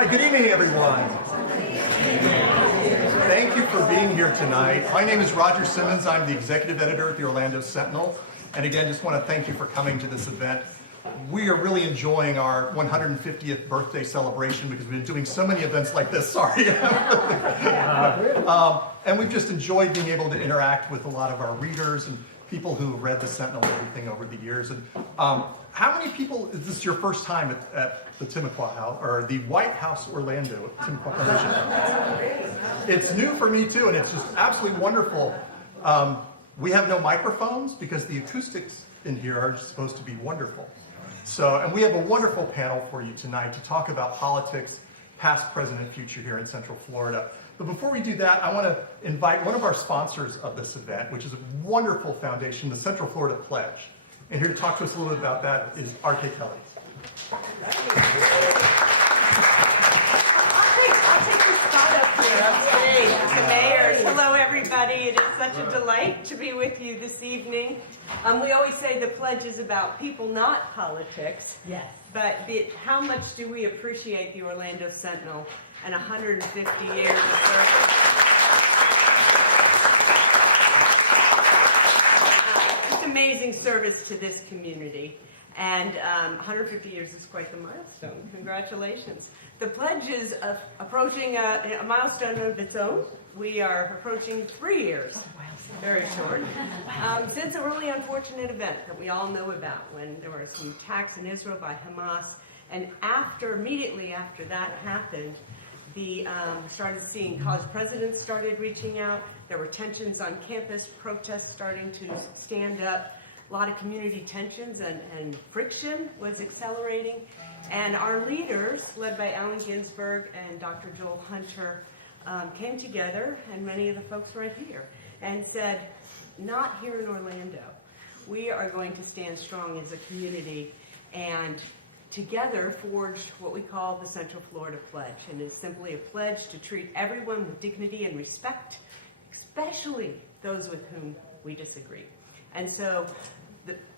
Hi, good evening, everyone. Thank you for being here tonight. My name is Roger Simmons. I'm the executive editor at the Orlando Sentinel. And again, just want to thank you for coming to this event. We are really enjoying our 150th birthday celebration because we've been doing so many events like this, sorry. And we've just enjoyed being able to interact with a lot of our readers and people who read the Sentinel and everything over the years. And how many people, is this your first time at the Timucua House, or the White House Orlando Timucua Foundation? It's new for me too, and it's just absolutely wonderful. We have no microphones because the acoustics in here are supposed to be wonderful. So, and we have a wonderful panel for you tonight to talk about politics, past, present, and future here in Central Florida. But before we do that, I want to invite one of our sponsors of this event, which is a wonderful foundation, the Central Florida Pledge. And here to talk to us a little bit about that is R.K. Kelly. I'll take the spot up here. Okay, Mr. Mayor. Hello, everybody. It is such a delight to be with you this evening. We always say the pledge is about people, not politics. Yes. But how much do we appreciate the Orlando Sentinel and 150 years of service? It's amazing service to this community. And 150 years is quite the milestone. Congratulations. The pledge is approaching a milestone of its own. We are approaching 3 years. Very short. Since a really unfortunate event that we all know about when there were some attacks in Israel by Hamas. And immediately after that happened, started seeing college presidents started reaching out. There were tensions on campus, protests starting to stand up. A lot of community tensions and friction was accelerating. And our leaders, led by Allen Ginsberg and Dr. Joel Hunter, came together, and many of the folks right here, and said, not here in Orlando. We are going to stand strong as a community and together forge what we call the Central Florida Pledge. And it's simply a pledge to treat everyone with dignity and respect, especially those with whom we disagree. And so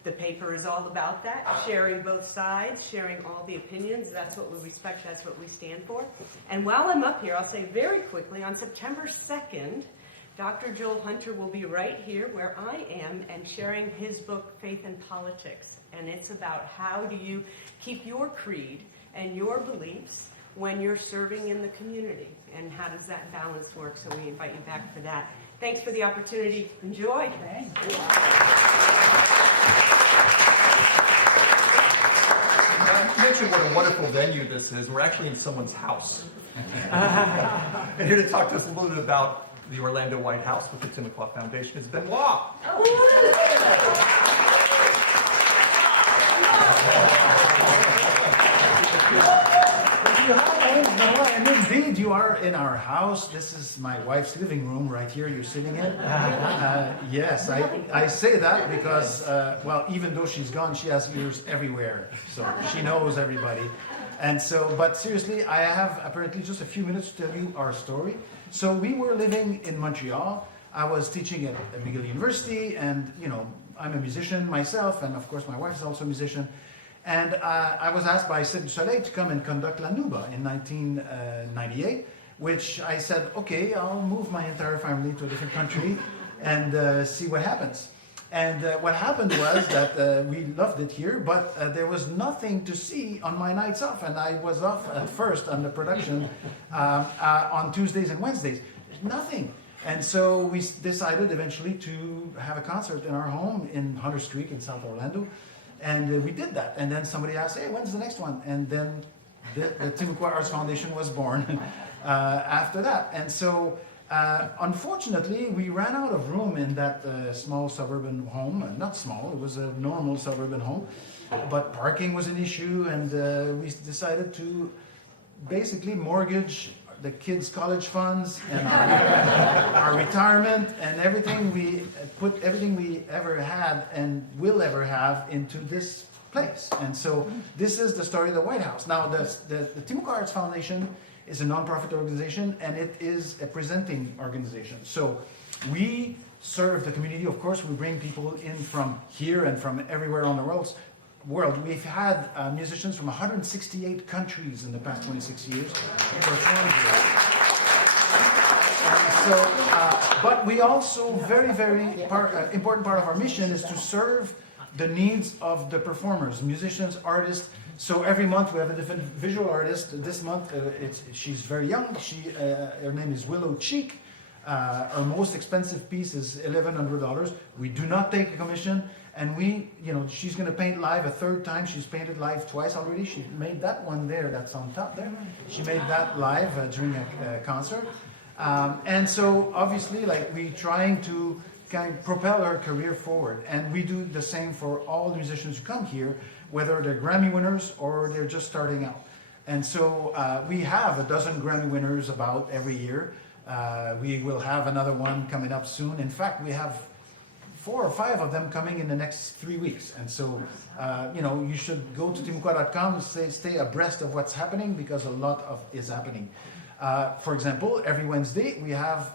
the paper is all about that, sharing both sides, sharing all the opinions. That's what we respect, that's what we stand for. And while I'm up here, I'll say very quickly, on September 2nd, Dr. Joel Hunter will be right here where I am and sharing his book, Faith and Politics. And it's about how do you keep your creed and your beliefs when you're serving in the community, and how does that balance work? So we invite you back for that. Thanks for the opportunity. Enjoy. Thanks. I mentioned what a wonderful venue this is. We're actually in someone's house. And here to talk to us a little bit about the Orlando White House with the Timucua Foundation is Benoit. And indeed, you are in our house. This is my wife's living room right here you're sitting in. Yes, I say that because, well, even though she's gone, she has ears everywhere. So she knows everybody. And so, but seriously, I have apparently just a few minutes to tell you our story. So we were living in Montreal. I was teaching at McGill University, and, you know, I'm a musician myself, and of course my wife is also a musician. And I was asked by Cirque du Soleil to come and conduct La Nuba in 1998, which I said, okay, I'll move my entire family to a different country and see what happens. And what happened was that we loved it here, but there was nothing to see on my nights off. And I was off at first on the production on Tuesdays and Wednesdays. Nothing. And so we decided eventually to have a concert in our home in Hunters Creek in South Orlando. And we did that. And then somebody asked, hey, when's the next one? And then the Timucua Arts Foundation was born after that. And so, unfortunately, we ran out of room in that small suburban home. Not small, it was a normal suburban home. But parking was an issue, and we decided to basically mortgage the kids' college funds and our retirement and everything. We put everything we ever had and will ever have into this place. And so this is the story of the White House. Now, the Timucua Arts Foundation is a nonprofit organization, and it is a presenting organization. So we serve the community. Of course, we bring people in from here and from everywhere on the world. world. We've had musicians from 168 countries in the past 26 years perform here. So, but we also, very important part of our mission is to serve the needs of the performers, musicians, artists. So every month we have a different visual artist. This month she's very young. Her name is Willow Cheek. Our most expensive piece is $1,100. We do not take a commission, and she's going to paint live a third time. She's painted live twice already. She made that one there, that's on top there. She made that live during a concert. And so obviously, we trying to kind of propel her career forward, and we do the same for all the musicians who come here, whether they're Grammy winners or they're just starting out. And so we have a dozen Grammy winners about every year. We will have another one coming up soon. In fact, we have 4 or 5 of them coming in the next 3 weeks. And so, you should go to timucua.com and stay abreast of what's happening, because a lot is happening. For example, every Wednesday we have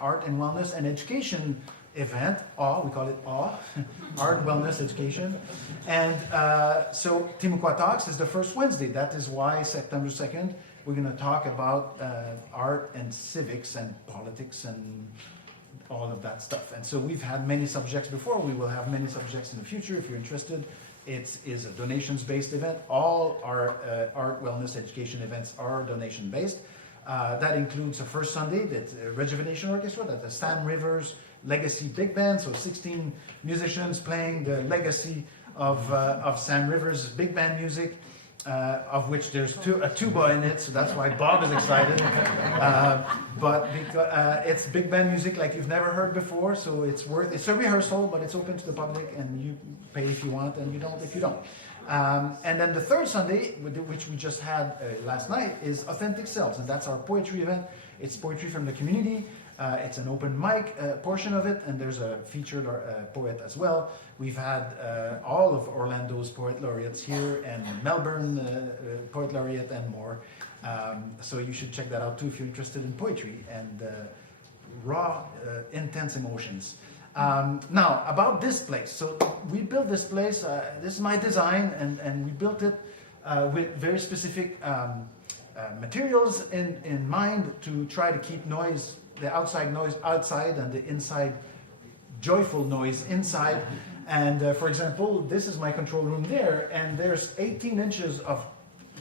art and wellness and education event, we call it Art, Wellness, Education. And so Timucua Talks is the first Wednesday. That is why September 2nd, we're going to talk about art and civics and politics and all of that stuff. And so we've had many subjects before. We will have many subjects in the future. If you're interested, it is a donations-based event. All our art, wellness, education events are donation-based. That includes the first Sunday, that's a Rejuvenation Orchestra, that's the Sam Rivers Legacy Big Band, so 16 musicians playing the legacy of Sam Rivers big band music, of which there's a tuba in it, so that's why Bob is excited. But because, it's big band music like you've never heard before, so it's a rehearsal, but it's open to the public, and you pay if you want, and you don't if you don't. And then the third Sunday, which we just had last night, is Authentic Selves, and that's our poetry event. It's poetry from the community. It's an open mic portion of it, and there's a featured poet as well. We've had all of Orlando's poet laureates here, and Melbourne poet laureate, and more. So you should check that out too if you're interested in poetry and raw, intense emotions. Now, about this place. So we built this place. This is my design, and we built it with very specific materials in mind to try to keep the outside noise outside and the inside joyful noise inside. And for example, this is my control room there, and there's 18 inches of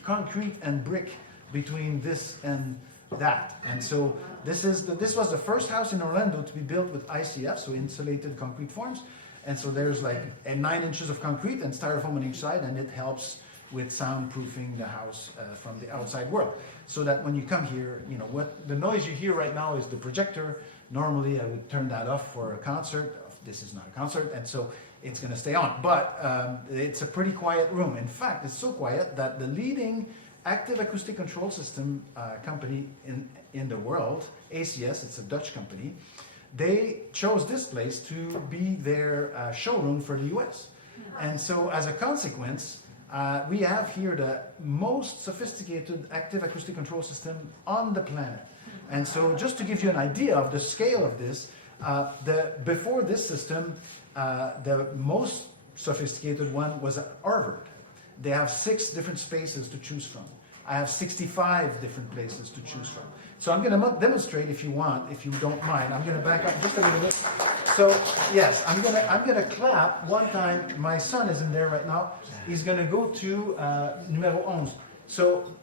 concrete and brick between this and that. And so this was the first house in Orlando to be built with ICF, so insulated concrete forms. And so there's 9 inches of concrete and styrofoam on each side, and it helps with soundproofing the house from the outside world. So that when you come here, what the noise you hear right now is the projector. Normally I would turn that off for a concert. This is not a concert, and so it's going to stay on. But it's a pretty quiet room. In fact, it's so quiet that the leading active acoustic control system company in the world, ACS, it's a Dutch company, they chose this place to be their showroom for the US. And so as a consequence, we have here the most sophisticated active acoustic control system on the planet. And so just to give you an idea of the scale of this, before this system, the most sophisticated one was at Harvard. They have 6 different spaces to choose from. I have 65 different places to choose from. So I'm going to demonstrate if you want, if you don't mind. I'm going to back up just a little bit. So yes, I'm going to clap one time. My son is in there right now. He's going to go to numero 11. So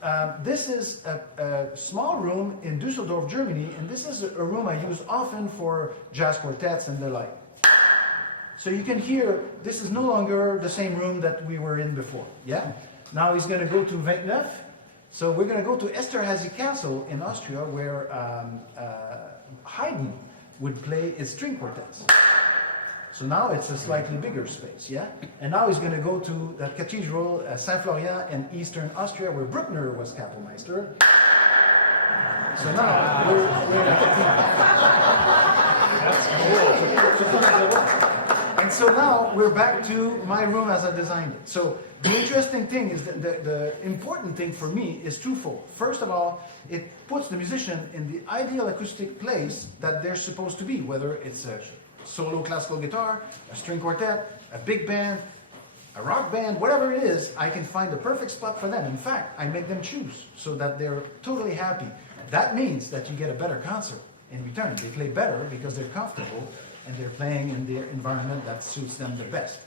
this is a small room in Düsseldorf, Germany, and this is a room I use often for jazz quartets and the like. So you can hear this is no longer the same room that we were in before. Yeah. Now he's going to go to 29. So we're going to go to Esterhazy Castle in Austria, where Haydn would play his string quartets. So now it's a slightly bigger space, yeah? And now he's going to go to the cathedral, Saint-Florian in eastern Austria, where Bruckner was Kapellmeister. So now we're at the and so now we're back to my room as I designed it. So the interesting thing is that the important thing for me is twofold. First of all, it puts the musician in the ideal acoustic place that they're supposed to be, whether it's a solo classical guitar, a string quartet, a big band, a rock band, whatever it is, I can find the perfect spot for them. In fact, I make them choose so that they're totally happy. That means that you get a better concert in return. They play better because they're comfortable and they're playing in their environment that suits them the best.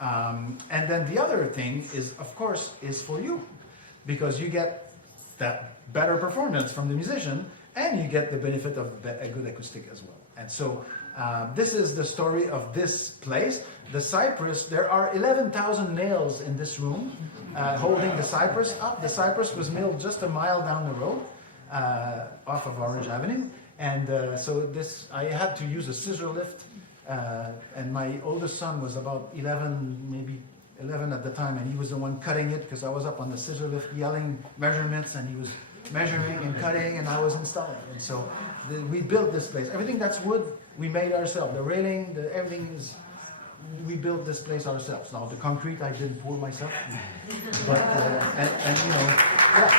And then the other thing is, of course, is for you, because you get that better performance from the musician and you get the benefit of a good acoustic as well. And so this is the story of this place. The cypress, there are 11,000 nails in this room holding the cypress up. The cypress was milled just a mile down the road off of Orange Avenue. And so I had to use a scissor lift. And my oldest son was about 11, maybe 11 at the time, and he was the one cutting it because I was up on the scissor lift yelling measurements, and he was measuring and cutting, and I was installing. And so we built this place. Everything that's wood, we made ourselves. The railing, everything is, we built this place ourselves. Now the concrete I didn't pour myself, but and you know, yeah.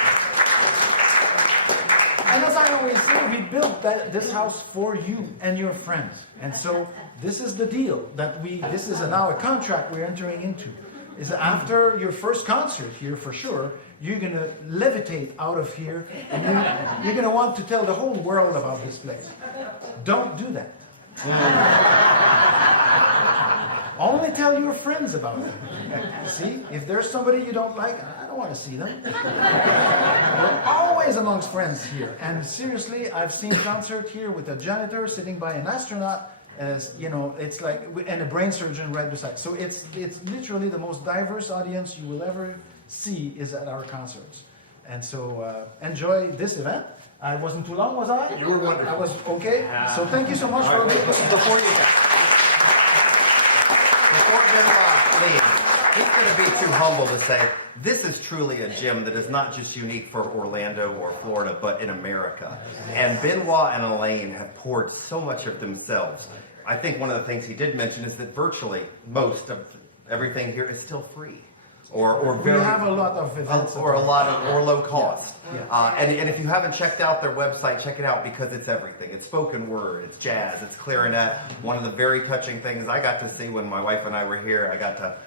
And as I always say, we built this house for you and your friends. And so this is the deal that this is now a contract we're entering into. Is after your first concert here, for sure, you're going to levitate out of here and you're going to want to tell the whole world about this place. Don't do that. Only tell your friends about it. See, if there's somebody you don't like, I don't want to see them. We're always amongst friends here. And seriously, I've seen concert here with a janitor sitting by an astronaut, as you know, it's like, and a brain surgeon right beside. So it's literally the most diverse audience you will ever see is at our concerts. And so enjoy this event. I wasn't too long, was I? You were wonderful. I was okay. So thank you so much for being here. Before Ben leaves, he's going to be too humble to say, this is truly a gym that is not just unique for Orlando or Florida, but in America. And Benoit and Elaine have poured so much of themselves. I think one of the things he did mention is that virtually most of everything here is still free. Or very, we have a lot of events or low cost. Yeah. And if you haven't checked out their website, check it out because it's everything. It's spoken word, it's jazz, it's clarinet. One of the very touching things I got to see when my wife and I were here,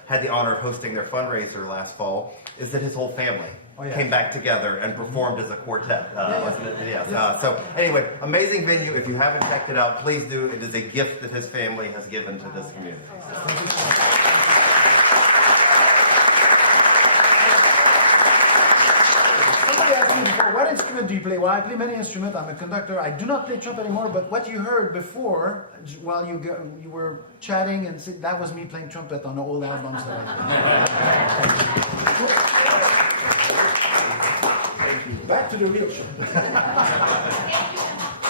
had the honor of hosting their fundraiser last fall, is that his whole family came back together and performed as a quartet. Wasn't it? Yes. So anyway, amazing venue. If you haven't checked it out, please do. It is a gift that his family has given to this community. What instrument do you play? Well, I play many instruments. I'm a conductor. I do not play trumpet anymore, but what you heard before, while you were chatting, and that was me playing trumpet on the old albums that I did. Back to the real show.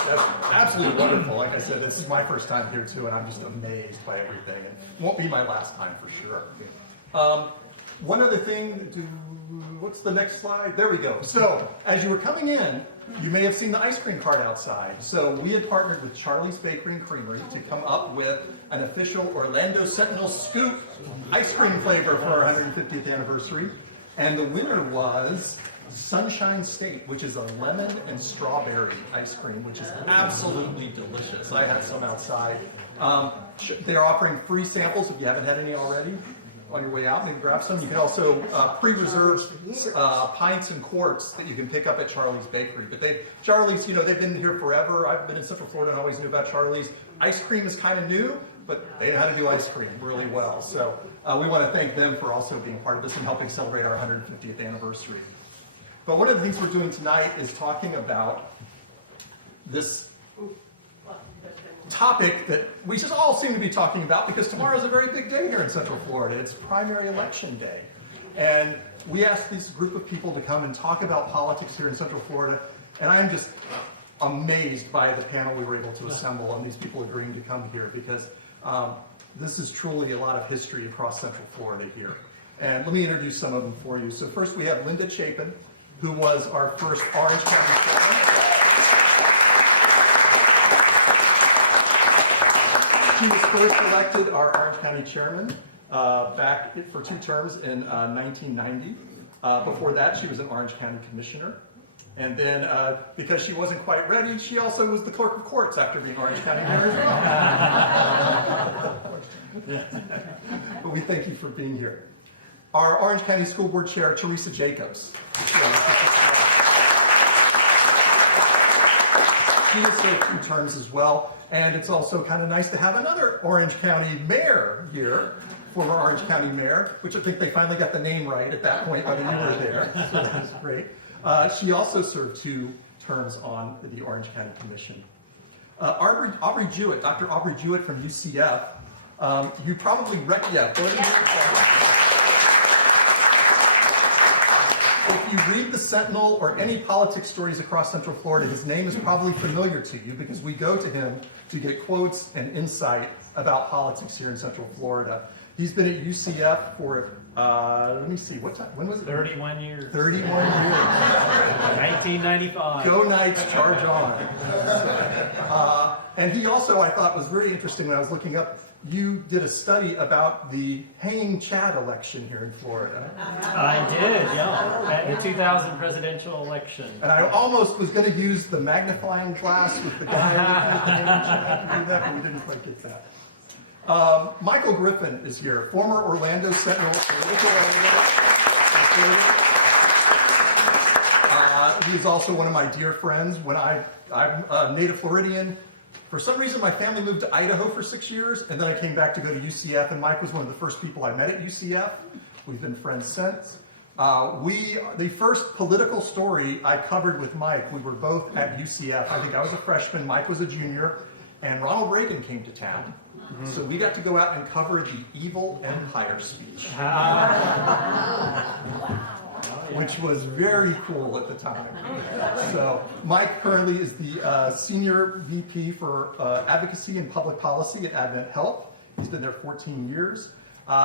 That's absolutely wonderful. Like I said, this is my first time here too, and I'm just amazed by everything. And won't be my last time for sure. One other thing, what's the next slide? There we go. So, as you were coming in, you may have seen the ice cream cart outside. So, we had partnered with Charlie's Bakery and Creamery to come up with an official Orlando Sentinel Scoop ice cream flavor for our 150th anniversary. And the winner was Sunshine State, which is a lemon and strawberry ice cream, which is absolutely delicious. I had some outside. They're offering free samples if you haven't had any already. On your way out, maybe grab some. You can also pre-reserve pints and quarts that you can pick up at Charlie's Bakery. But Charlie's, they've been here forever. I've been in Central Florida and always knew about Charlie's. Ice cream is kind of new, but they know how to do ice cream really well. So we want to thank them for also being part of this and helping celebrate our 150th anniversary. But one of the things we're doing tonight is talking about this topic that we just all seem to be talking about because tomorrow is a very big day here in Central Florida. It's primary election day. And we asked this group of people to come and talk about politics here in Central Florida. And I'm just amazed by the panel we were able to assemble and these people agreeing to come here because this is truly a lot of history across Central Florida here. And let me introduce some of them for you. So first we have Linda Chapin, who was our first Orange County chairman. She was first elected our Orange County chairman back for 2 terms in 1990. Before that, she was an Orange County commissioner. And then, because she wasn't quite ready, she also was the clerk of courts after being Orange County mayor as well. But we thank you for being here. our Orange County School Board Chair, Teresa Jacobs. She has served 2 terms as well, and it's also kind of nice to have another Orange County mayor here, former Orange County mayor, which I think they finally got the name right at that point, whether you were there, so that was great. She also served 2 terms on the Orange County Commission. Aubrey Jewett, Dr. Aubrey Jewett from UCF, you probably If you read the Sentinel or any politics stories across Central Florida, his name is probably familiar to you because we go to him to get quotes and insight about politics here in Central Florida. He's been at UCF for, let me see, what time? When was it? 31 years. 31 years. 1995. Go Knights, charge on. And he also, I thought, was very interesting when I was looking up, you did a study about the hanging Chad election here in Florida. I did, yeah. At the 2000 presidential election. And I almost was going to use the magnifying glass with the guy with the hanging Chad to do that, but we didn't quite get that. Michael Griffin is here, former Orlando Sentinel. He is also one of my dear friends. When I'm a native Floridian. For some reason, my family moved to Idaho for 6 years, and then I came back to go to UCF, and Mike was one of the first people I met at UCF. We've been friends since. The first political story I covered with Mike, we were both at UCF. I think I was a freshman, Mike was a junior, and Ronald Reagan came to town. So we got to go out and cover the Evil Empire speech. Which was very cool at the time. So Mike currently is the Senior VP for Advocacy and Public Policy at Advent Health. He's been there 14 years.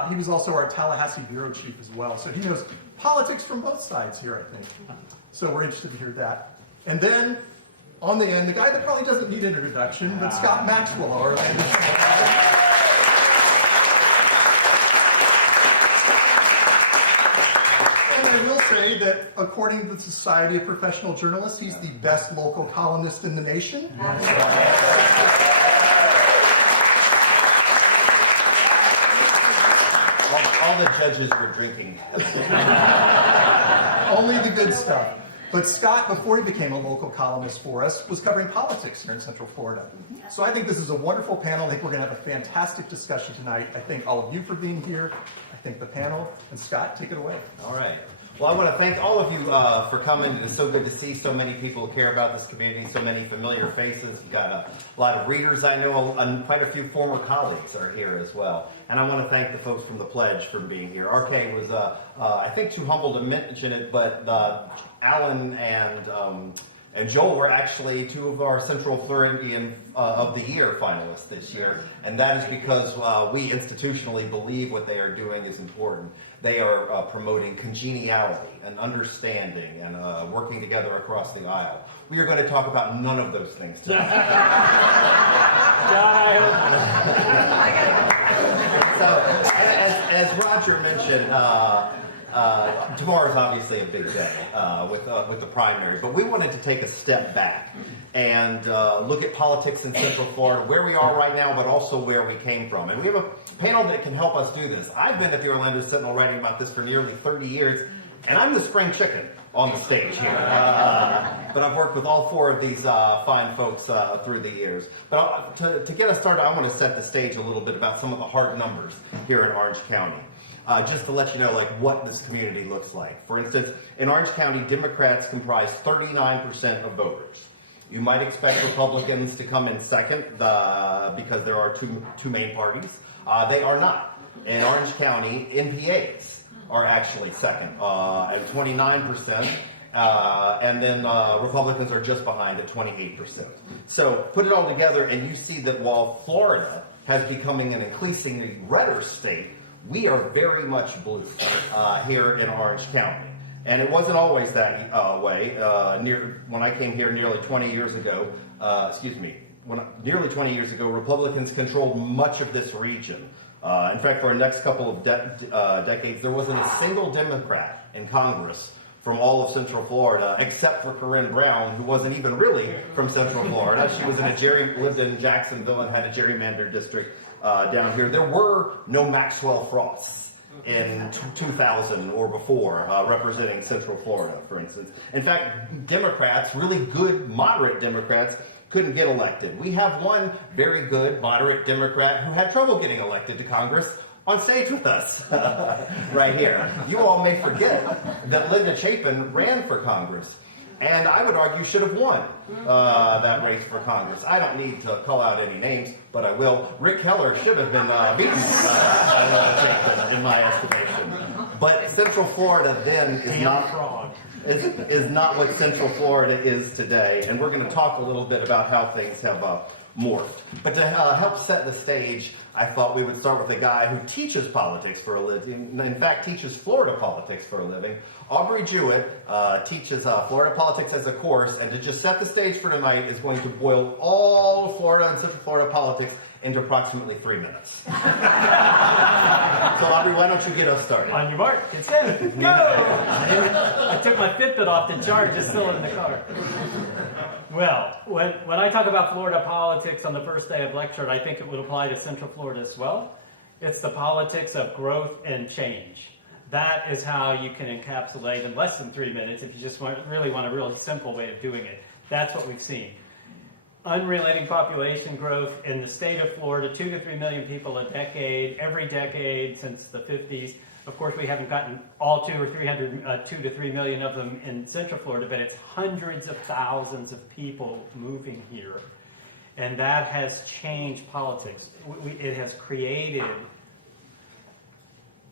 He was also our Tallahassee Bureau Chief as well. So he knows politics from both sides here, I think. So we're interested to hear that. And then, on the end, the guy that probably doesn't need an introduction, but Scott Maxwell, our Orlando. I will say that according to the Society of Professional Journalists, he's the best local columnist in the nation. All the judges were drinking. Only the good stuff. But Scott, before he became a local columnist for us, was covering politics here in Central Florida. So I think this is a wonderful panel. I think we're going to have a fantastic discussion tonight. I thank all of you for being here. I thank the panel. And Scott, take it away. All right. Well, I want to thank all of you for coming. It is so good to see so many people who care about this community, so many familiar faces. You've got a lot of readers I know, and quite a few former colleagues are here as well. And I want to thank the folks from the Pledge for being here. RK was, I think, too humble to mention it, but Alan and Joel were actually 2 of our Central Floridian of the Year finalists this year. And that is because we institutionally believe what they are doing is important. They are promoting congeniality and understanding and working together across the aisle. We are going to talk about none of those things tonight. So, as Roger mentioned, tomorrow is obviously a big day with the primary, but we wanted to take a step back and look at politics in Central Florida, where we are right now, but also where we came from. And we have a panel that can help us do this. I've been at the Orlando Sentinel writing about this for nearly 30 years, and I'm the spring chicken on the stage here. But I've worked with all 4 of these fine folks through the years. But to get us started, I want to set the stage a little bit about some of the hard numbers here in Orange County. Just to let you know, what this community looks like. For instance, in Orange County, Democrats comprise 39% of voters. You might expect Republicans to come in second because there are two main parties. They are not. In Orange County, NPAs are actually second at 29%. And then Republicans are just behind at 28%. So put it all together, and you see that while Florida has becoming an increasingly redder state, we are very much blue here in Orange County. And it wasn't always that way. When I came here nearly 20 years ago, nearly 20 years ago, Republicans controlled much of this region. In fact, for the next couple of decades, there wasn't a single Democrat in Congress from all of Central Florida, except for Corinne Brown, who wasn't even really from Central Florida. She was lived in Jacksonville and had a gerrymandered district down here. There were no Maxwell Frosts in 2000 or before, representing Central Florida, for instance. In fact, Democrats, really good, moderate Democrats, couldn't get elected. We have one very good, moderate Democrat who had trouble getting elected to Congress on stage with us right here. You all may forget that Linda Chapin ran for Congress. And I would argue should have won that race for Congress. I don't need to call out any names, but I will. Rick Keller should have been beaten in my estimation. But Central Florida then is not what Central Florida is today. And we're going to talk a little bit about how things have morphed. But to help set the stage, I thought we would start with a guy who teaches politics for a living, in fact teaches Florida politics for a living. Aubrey Jewett teaches Florida politics as a course, and to just set the stage for tonight is going to boil all of Florida and Central Florida politics into approximately 3 minutes. So Aubrey, why don't you get us started? On your mark, get set, go! I took my Fitbit off the charge, it's still in the car. Well, when I talk about Florida politics on the first day of lecture, and I think it would apply to Central Florida as well, it's the politics of growth and change. That is how you can encapsulate in less than 3 minutes if you just really want a really simple way of doing it. That's what we've seen. Unrelenting population growth in the state of Florida, 2 to 3 million people a decade, every decade since the 50s. Of course, we haven't gotten all 2 to 3 million of them in Central Florida, but it's hundreds of thousands of people moving here. And that has changed politics. It has created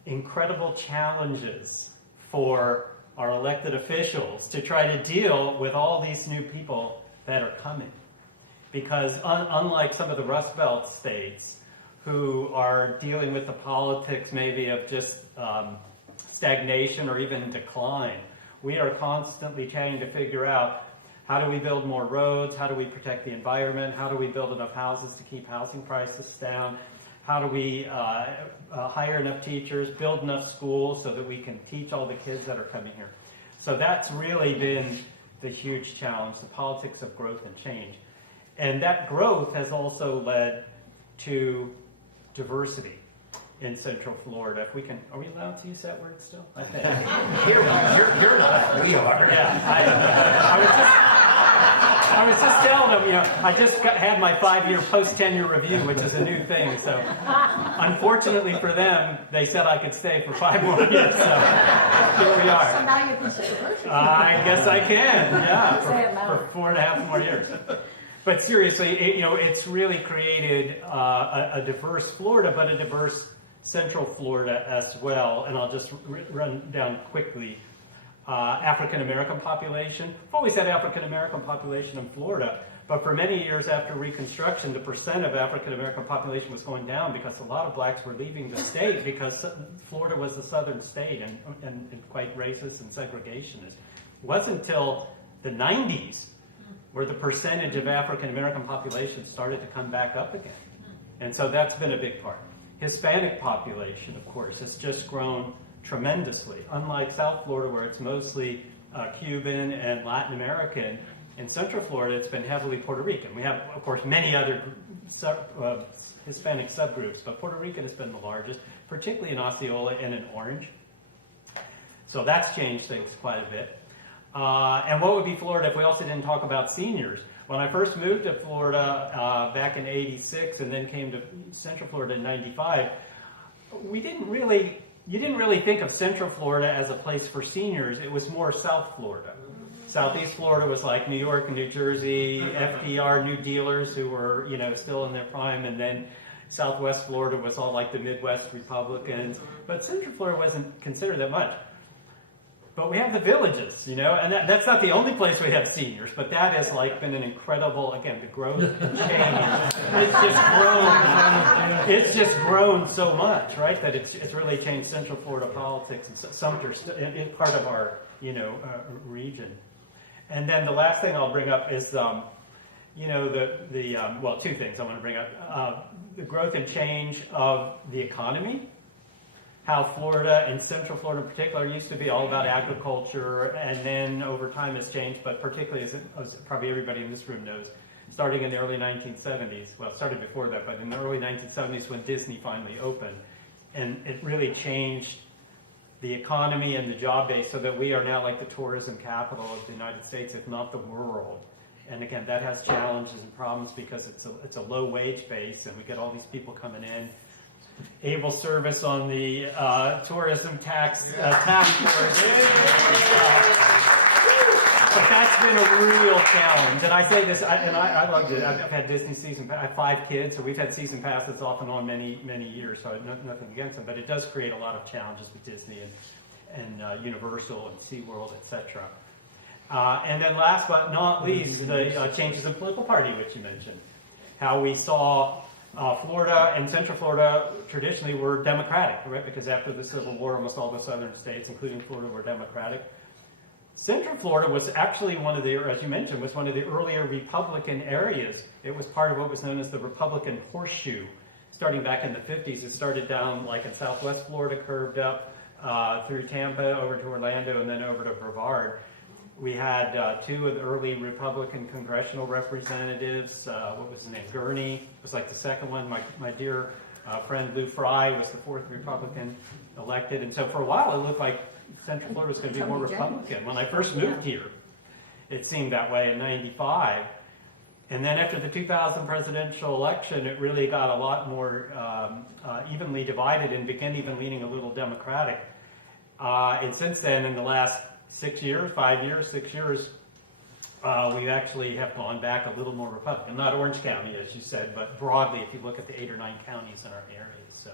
incredible challenges for our elected officials to try to deal with all these new people that are coming. Because unlike some of the Rust Belt states who are dealing with the politics maybe of just stagnation or even decline, we are constantly trying to figure out how do we build more roads, how do we protect the environment, how do we build enough houses to keep housing prices down, how do we hire enough teachers, build enough schools so that we can teach all the kids that are coming here. So that's really been the huge challenge, the politics of growth and change. And that growth has also led to diversity in Central Florida. If we can, are we allowed to use that word still? I think. You're not. We are. Yeah, I was just telling them, I just had my 5-year post-tenure review, which is a new thing. So, unfortunately for them, they said I could stay for 5 more years. So, here we are. So now you can say the word. I guess I can. Yeah, Say it louder. for 4.5 more years. But seriously, it's really created a diverse Florida, but a diverse Central Florida as well. And I'll just run down quickly. African American population. We've always had African American population in Florida, but for many years after Reconstruction, the percent of African American population was going down because a lot of blacks were leaving the state because Florida was a southern state and quite racist and segregationist. It wasn't until the 90s where the percentage of African American population started to come back up again. And so that's been a big part. Hispanic population, of course, has just grown tremendously. Unlike South Florida, where it's mostly Cuban and Latin American, in Central Florida, it's been heavily Puerto Rican. We have, of course, many other Hispanic subgroups, but Puerto Rican has been the largest, particularly in Osceola and in Orange. So that's changed things quite a bit. And what would be Florida if we also didn't talk about seniors? When I first moved to Florida back in '86 and then came to Central Florida in '95, you didn't really think of Central Florida as a place for seniors. It was more South Florida. Southeast Florida was like New York and New Jersey, FDR, New Dealers who were, still in their prime, and then Southwest Florida was all like the Midwest Republicans. But Central Florida wasn't considered that much. But we have the villages, and that's not the only place we have seniors, but that has been an incredible, again, the growth and change. It's just grown so much, right, that it's really changed Central Florida politics and Sumter in part of our, region. And then the last thing I'll bring up is, well, 2 things I want to bring up. The growth and change of the economy. How Florida and Central Florida in particular used to be all about agriculture, and then over time has changed, but particularly as probably everybody in this room knows, starting in the early 1970s, well, it started before that, but in the early 1970s when Disney finally opened, and it really changed the economy and the job base so that we are now like the tourism capital of the United States, if not the world. And again, that has challenges and problems because it's a low wage base, and we get all these people coming in. Able service on the tourism task force. But that's been a real challenge. And I say this, I loved it. I've had Disney season pass. I have 5 kids, so we've had season passes off and on many, many years, so I have nothing against them. But it does create a lot of challenges with Disney and Universal and SeaWorld, etc. And then last but not least, the changes in political party, which you mentioned. How we saw Florida and Central Florida traditionally were Democratic, right? Because after the Civil War, almost all the southern states, including Florida, were Democratic. Central Florida was actually one of the, as you mentioned, was one of the earlier Republican areas. It was part of what was known as the Republican horseshoe. Starting back in the 50s, it started down like in Southwest Florida, curved up through Tampa over to Orlando and then over to Brevard. We had 2 of the early Republican congressional representatives. What was his name? Gurney was like the second one. My dear friend Lou Fry was the 4th Republican elected. And so for a while, it looked like Central Florida was going to be more Republican. When I first moved here, it seemed that way in '95. And then after the 2000 presidential election, it really got a lot more evenly divided and began even leaning a little Democratic. And since then, in the last 6 years, 5 years, 6 years, we actually have gone back a little more Republican. Not Orange County, as you said, but broadly, if you look at the 8 or 9 counties in our areas. So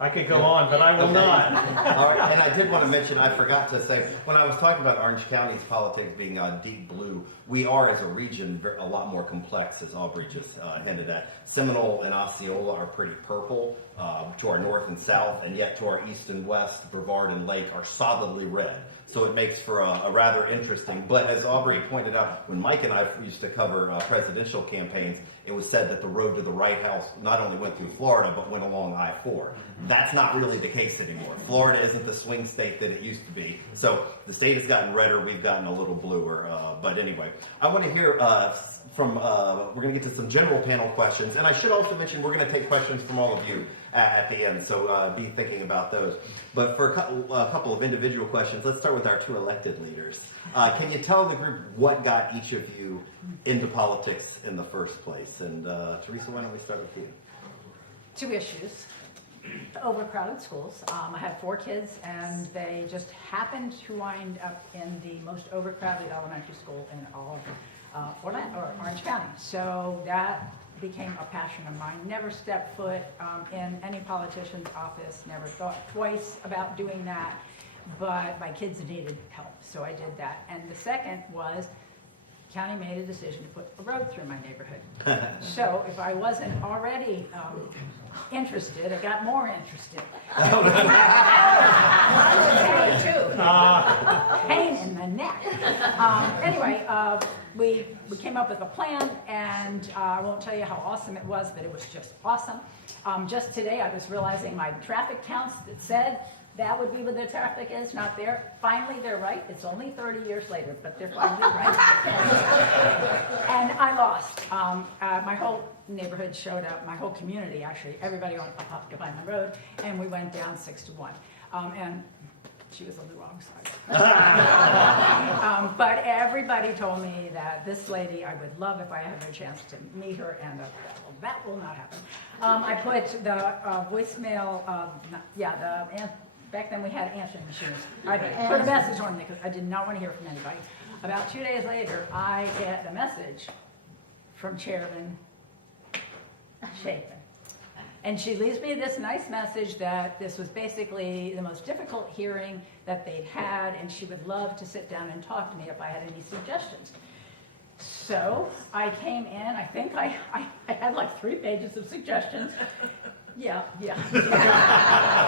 I could go on, but I will not. All right, and I did want to mention, I forgot to say, when I was talking about Orange County's politics being deep blue, we are, as a region, a lot more complex, as Aubrey just hinted at. Seminole and Osceola are pretty purple to our north and south, and yet to our east and west, Brevard and Lake are solidly red. So it makes for a rather interesting, but as Aubrey pointed out, when Mike and I used to cover presidential campaigns, it was said that the road to the White House not only went through Florida, but went along I-4. That's not really the case anymore. Florida isn't the swing state that it used to be. So the state has gotten redder, we've gotten a little bluer. But anyway, I want to hear from, we're going to get to some general panel questions. And I should also mention, we're going to take questions from all of you at the end, so be thinking about those. But for a couple of individual questions, let's start with our 2 elected leaders. Can you tell the group what got each of you into politics in the first place? And Teresa, why don't we start with you? 2 issues. The overcrowded schools. I have 4 kids, and they just happened to wind up in the most overcrowded elementary school in all of Orange County. So that became a passion of mine. Never stepped foot in any politician's office, never thought twice about doing that, but my kids needed help, so I did that. And the second was, county made a decision to put a road through my neighborhood. So if I wasn't already interested, I got more interested. Pain in the neck. Anyway, we came up with a plan, and I won't tell you how awesome it was, but it was just awesome. Just today, I was realizing my traffic counts that said that would be what the traffic is, not there. Finally, they're right. It's only 30 years later, but they're finally right. And I lost. My whole neighborhood showed up, my whole community, actually, everybody on Occupying the Road, and we went down 6-1. And she was on the wrong side. But everybody told me that this lady, I would love if I had a chance to meet her, and that will not happen. I put the voicemail, back then we had answering machines. I put a message on there because I did not want to hear from anybody. About 2 days later, I get a message from Chairman Chapin. And she leaves me this nice message that this was basically the most difficult hearing that they'd had, and she would love to sit down and talk to me if I had any suggestions. So I came in, I think I had like 3 pages of suggestions. Yeah.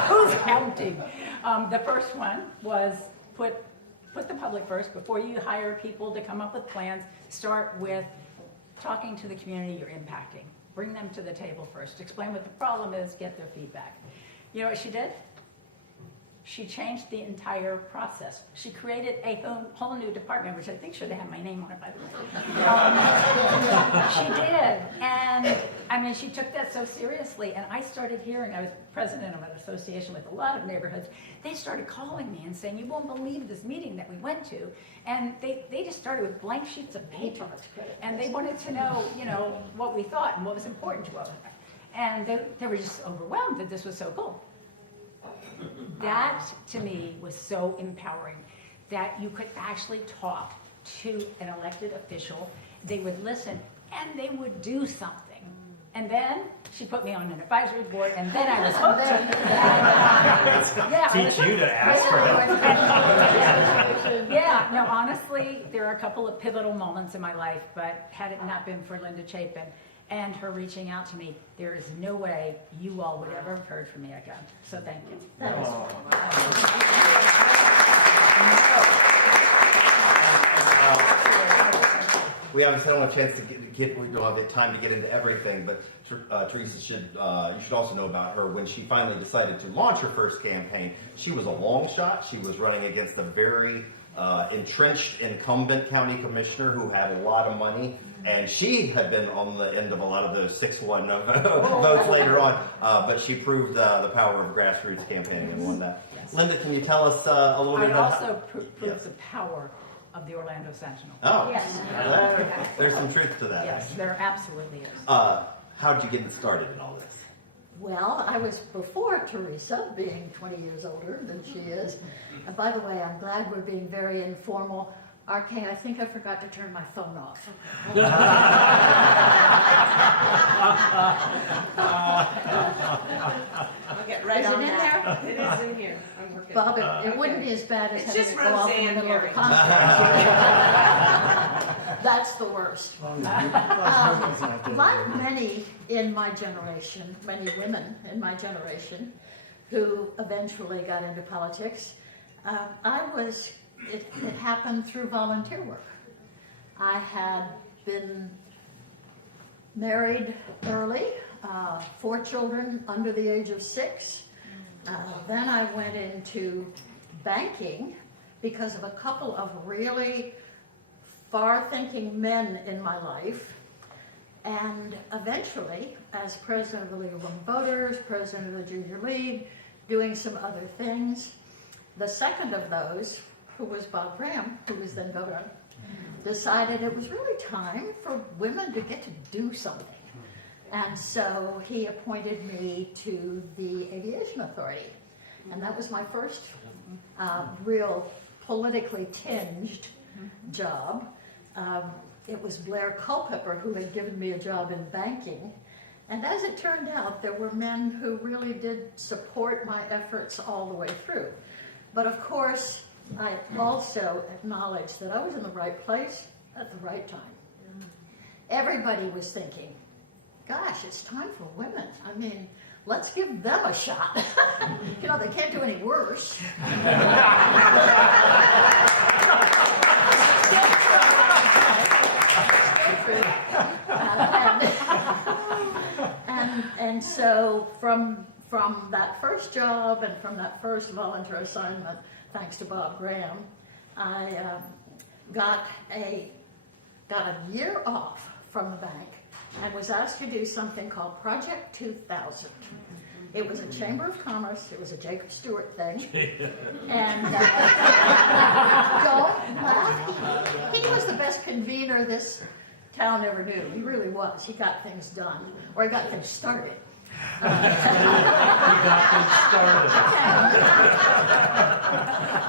Who's counting? The first one was put the public first. Before you hire people to come up with plans, start with talking to the community you're impacting. Bring them to the table first. Explain what the problem is, get their feedback. You know what she did? She changed the entire process. She created a whole new department, which I think should have had my name on it, by the way. She did. And I mean, she took that so seriously, and I started hearing, I was president of an association with a lot of neighborhoods, they started calling me and saying, you won't believe this meeting that we went to, and they just started with blank sheets of paper, and they wanted to know, what we thought and what was important to us, and they were just overwhelmed that this was so cool. That, to me, was so empowering, that you could actually talk to an elected official, they would listen, and they would do something. And then she put me on an advisory board, and then I was hooked. Teach you to ask for help. Yeah, no, honestly, there are a couple of pivotal moments in my life, but had it not been for Linda Chapin and her reaching out to me, there is no way you all would ever have heard from me again. So thank you. We obviously don't have a chance to we don't have time to get into everything, but Teresa you should also know about her. When she finally decided to launch her first campaign, she was a long shot. She was running against a very entrenched incumbent county commissioner who had a lot of money, and she had been on the end of a lot of those 6-1 votes later on, but she proved the power of grassroots campaigning and won that. Yes. Linda, can you tell us a little bit I about also proved the power of the Orlando Sentinel. Oh, Yes. There's some truth to that. Yes, there absolutely is. How did you get started in all this? Well, I was before Teresa, being 20 years older than she is. And by the way, I'm glad we're being very informal. RK, I think I forgot to turn my phone off. I'll get right Is it on in that. It is in here. I'm working. Bob, it wouldn't be as bad as It's having just to go off in the Roseanne middle of a Harry. conference. That's the worst. Like many in my generation, many women in my generation who eventually got into politics, it happened through volunteer work. I had been married early, 4 children under the age of 6. Then I went into banking because of a couple of really far-thinking men in my life. And eventually, as president of the League of Women Voters, president of the Junior League, doing some other things, the second of those, who was Bob Graham, who was then governor, decided it was really time for women to get to do something. And so he appointed me to the Aviation Authority. And that was my first real politically tinged job. It was Blair Culpepper who had given me a job in banking. And as it turned out, there were men who really did support my efforts all the way through. But of course, I also acknowledged that I was in the right place at the right time. Everybody was thinking, gosh, it's time for women. I mean, let's give them a shot. They can't do any worse. And so from that first job and from that first volunteer assignment, thanks to Bob Graham, I got a year off from the bank and was asked to do something called Project 2000. It was a Chamber of Commerce. It was a Jacob Stewart thing. And don't laugh. He was the best convener this town ever knew. He really was. He got things done, or he got things started.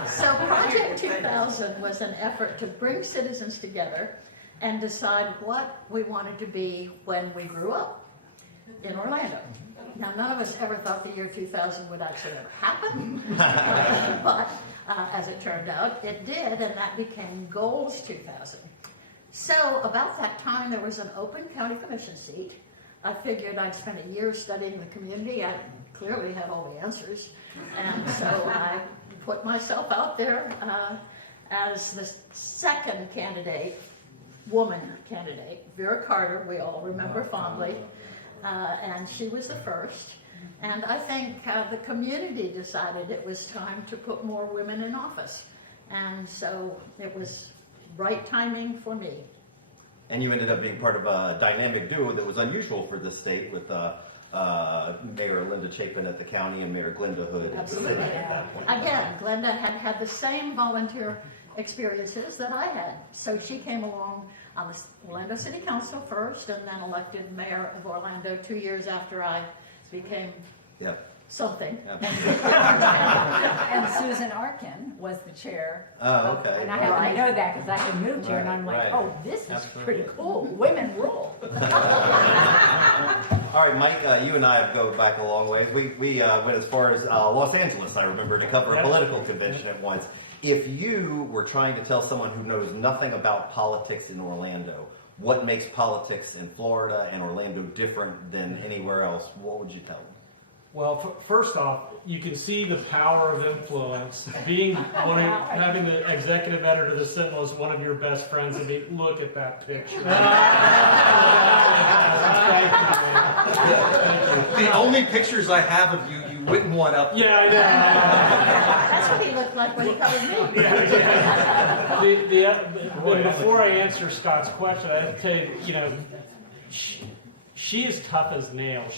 So Project 2000 was an effort to bring citizens together and decide what we wanted to be when we grew up in Orlando. Now, none of us ever thought the year 2000 would actually ever happen, but as it turned out, it did, and that became Goals 2000. So about that time, there was an open county commission seat. I figured I'd spend a year studying the community. I clearly had all the answers, and so I put myself out there as the second candidate, woman candidate, Vera Carter, we all remember fondly, and she was the first. And I think the community decided it was time to put more women in office. And so it was right timing for me. And you ended up being part of a dynamic duo that was unusual for this state with Mayor Linda Chapin at the county and Mayor Glenda Hood at the city. Again, Glenda had the same volunteer experiences that I had. So she came along on the Orlando City Council first and then elected mayor of Orlando 2 years after I became Yep. something. Yep. And Susan Arkin was the chair. Oh, okay. And I happen to know that because I had moved here and I'm like, Right. oh, this is Absolutely. pretty cool. Women rule. All right, Mike, you and I go back a long ways. We went as far as Los Angeles, I remember, to cover a political convention at once. If you were trying to tell someone who knows nothing about politics in Orlando, what makes politics in Florida and Orlando different than anywhere else, what would you tell them? Well, first off, you can see the power of influence. Having the executive editor of the Sentinel as one of your best friends, and look at that picture. Thank you. The only pictures I have of you, you wouldn't want up. Yeah, I know. That's what he looked like when he covered me. Before I answer Scott's question, I have to tell you, she is tough as nails.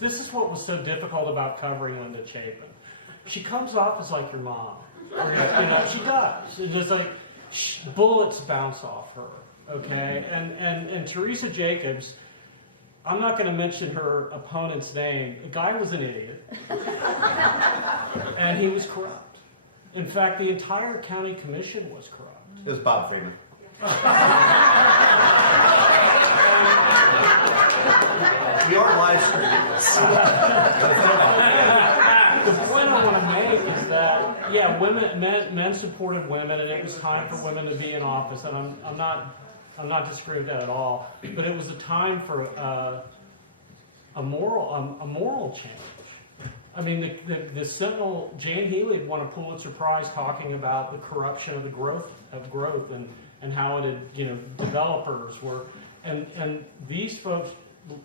This is what was so difficult about covering Linda Chapin. She comes off as like your mom. She does. It's just like bullets bounce off her. Okay, and Teresa Jacobs. I'm not going to mention her opponent's name. The guy was an idiot, and he was corrupt. In fact, the entire county commission was corrupt. It was Bob Freeman. We are live streaming this. The point I want to make is that, yeah, men supported women, and it was time for women to be in office, and I'm not disagreeing with that at all. But it was a time for a moral change. I mean, the Sentinel, Jan Healy won a Pulitzer Prize talking about the corruption of the growth and how it had, developers were, and these folks.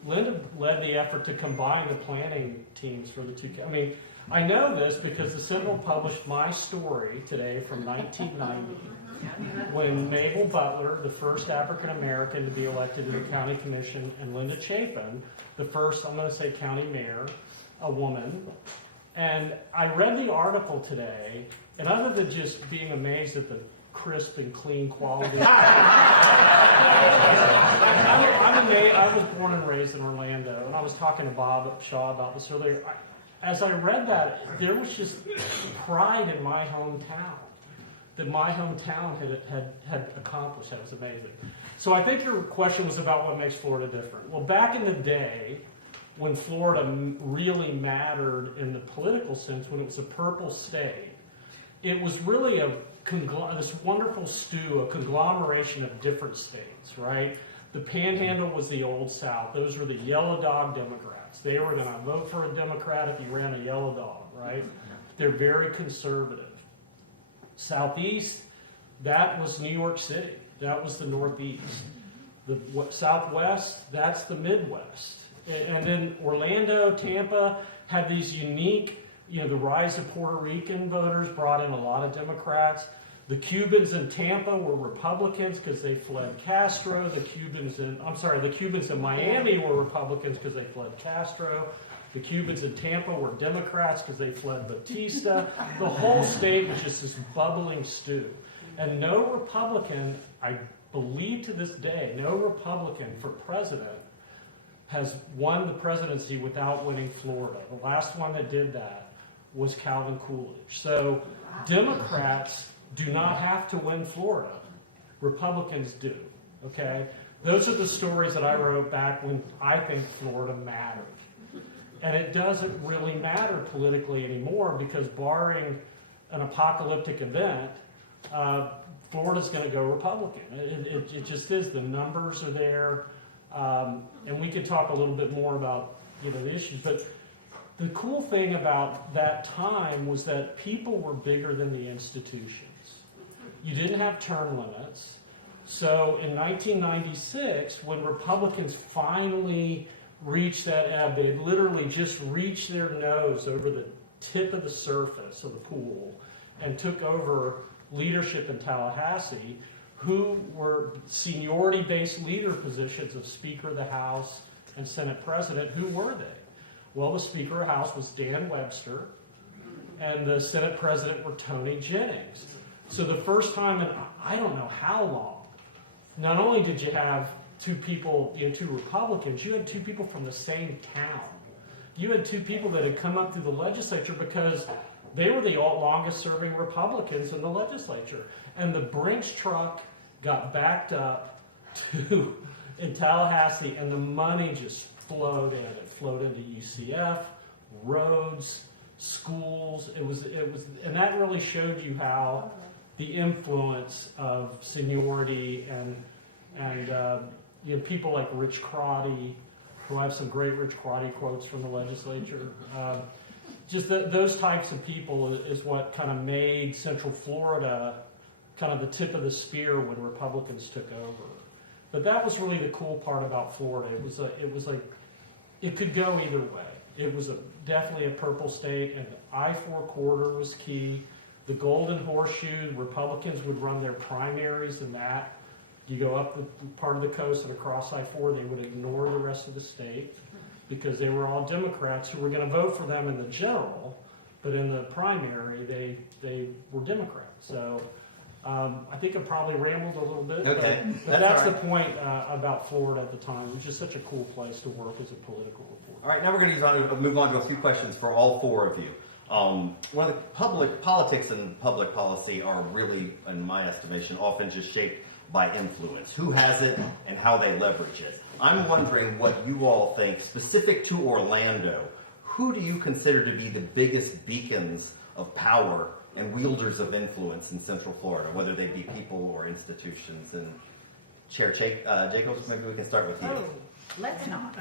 Linda led the effort to combine the planning teams for the two. I mean, I know this because the Sentinel published my story today from 1990, when Mabel Butler, the first African American to be elected to the county commission, and Linda Chapin, the first, I'm going to say, county mayor, a woman. And I read the article today, and other than just being amazed at the crisp and clean quality. I was born and raised in Orlando, and I was talking to Bob Shaw about this earlier. As I read that, there was just pride in my hometown, that my hometown had accomplished. That was amazing. So I think your question was about what makes Florida different. Well, back in the day, when Florida really mattered in the political sense, when it was a purple state, it was really this wonderful stew, a conglomeration of different states, right? The Panhandle was the Old South. Those were the yellow dog Democrats. They were going to vote for a Democrat if you ran a yellow dog, right? They're very conservative. Southeast, that was New York City. That was the Northeast. The Southwest, that's the Midwest. And then Orlando, Tampa had these unique, the rise of Puerto Rican voters brought in a lot of Democrats. The Cubans in Tampa were Republicans because they fled Castro. The Cubans in Miami were Republicans because they fled Castro. The Cubans in Tampa were Democrats because they fled Batista. The whole state was just this bubbling stew. And no Republican, I believe to this day, no Republican for president has won the presidency without winning Florida. The last one that did that was Calvin Coolidge. So Democrats do not have to win Florida. Republicans do, okay? Those are the stories that I wrote back when I think Florida mattered. And it doesn't really matter politically anymore because barring an apocalyptic event, Florida's going to go Republican. It just is. The numbers are there. And we could talk a little bit more about the issues. But the cool thing about that time was that people were bigger than the institutions. You didn't have term limits. So in 1996, when Republicans finally reached that ebb, they had literally just reached their nose over the tip of the surface of the pool and took over leadership in Tallahassee. who were seniority-based leader positions of Speaker of the House and Senate President. Who were they? Well, the Speaker of the House was Dan Webster, and the Senate President were Tony Jennings. So the first time in I don't know how long, not only did you have two people, two Republicans, you had two people from the same town. You had two people that had come up through the legislature because they were the longest serving Republicans in the legislature. And the Brinks truck got backed up in Tallahassee, and the money just flowed in. It flowed into UCF, roads, schools. It was, and that really showed you how the influence of seniority and people like Rich Crotty, who have some great Rich Crotty quotes from the legislature. Those types of people is what kind of made Central Florida kind of the tip of the spear when Republicans took over. But that was really the cool part about Florida. It was like it could go either way. It was definitely a purple state, and the I-4 corridor was key. The Golden Horseshoe, Republicans would run their primaries in that. You go up the part of the coast and across I-4, they would ignore the rest of the state because they were all Democrats who were going to vote for them in the general, but in the primary, they were Democrats. So I think I probably rambled a little bit, Okay. but that's the point about Florida at the time. It was just such a cool place to work as a political reporter. All right, now we're going to move on to a few questions for all four of you. One of the public politics and public policy are really, in my estimation, often just shaped by influence. Who has it and how they leverage it. I'm wondering what you all think, specific to Orlando, who do you consider to be the biggest beacons of power and wielders of influence in Central Florida, whether they be people or institutions? And Chair Jacobs, maybe we can start with you. Oh, let's not.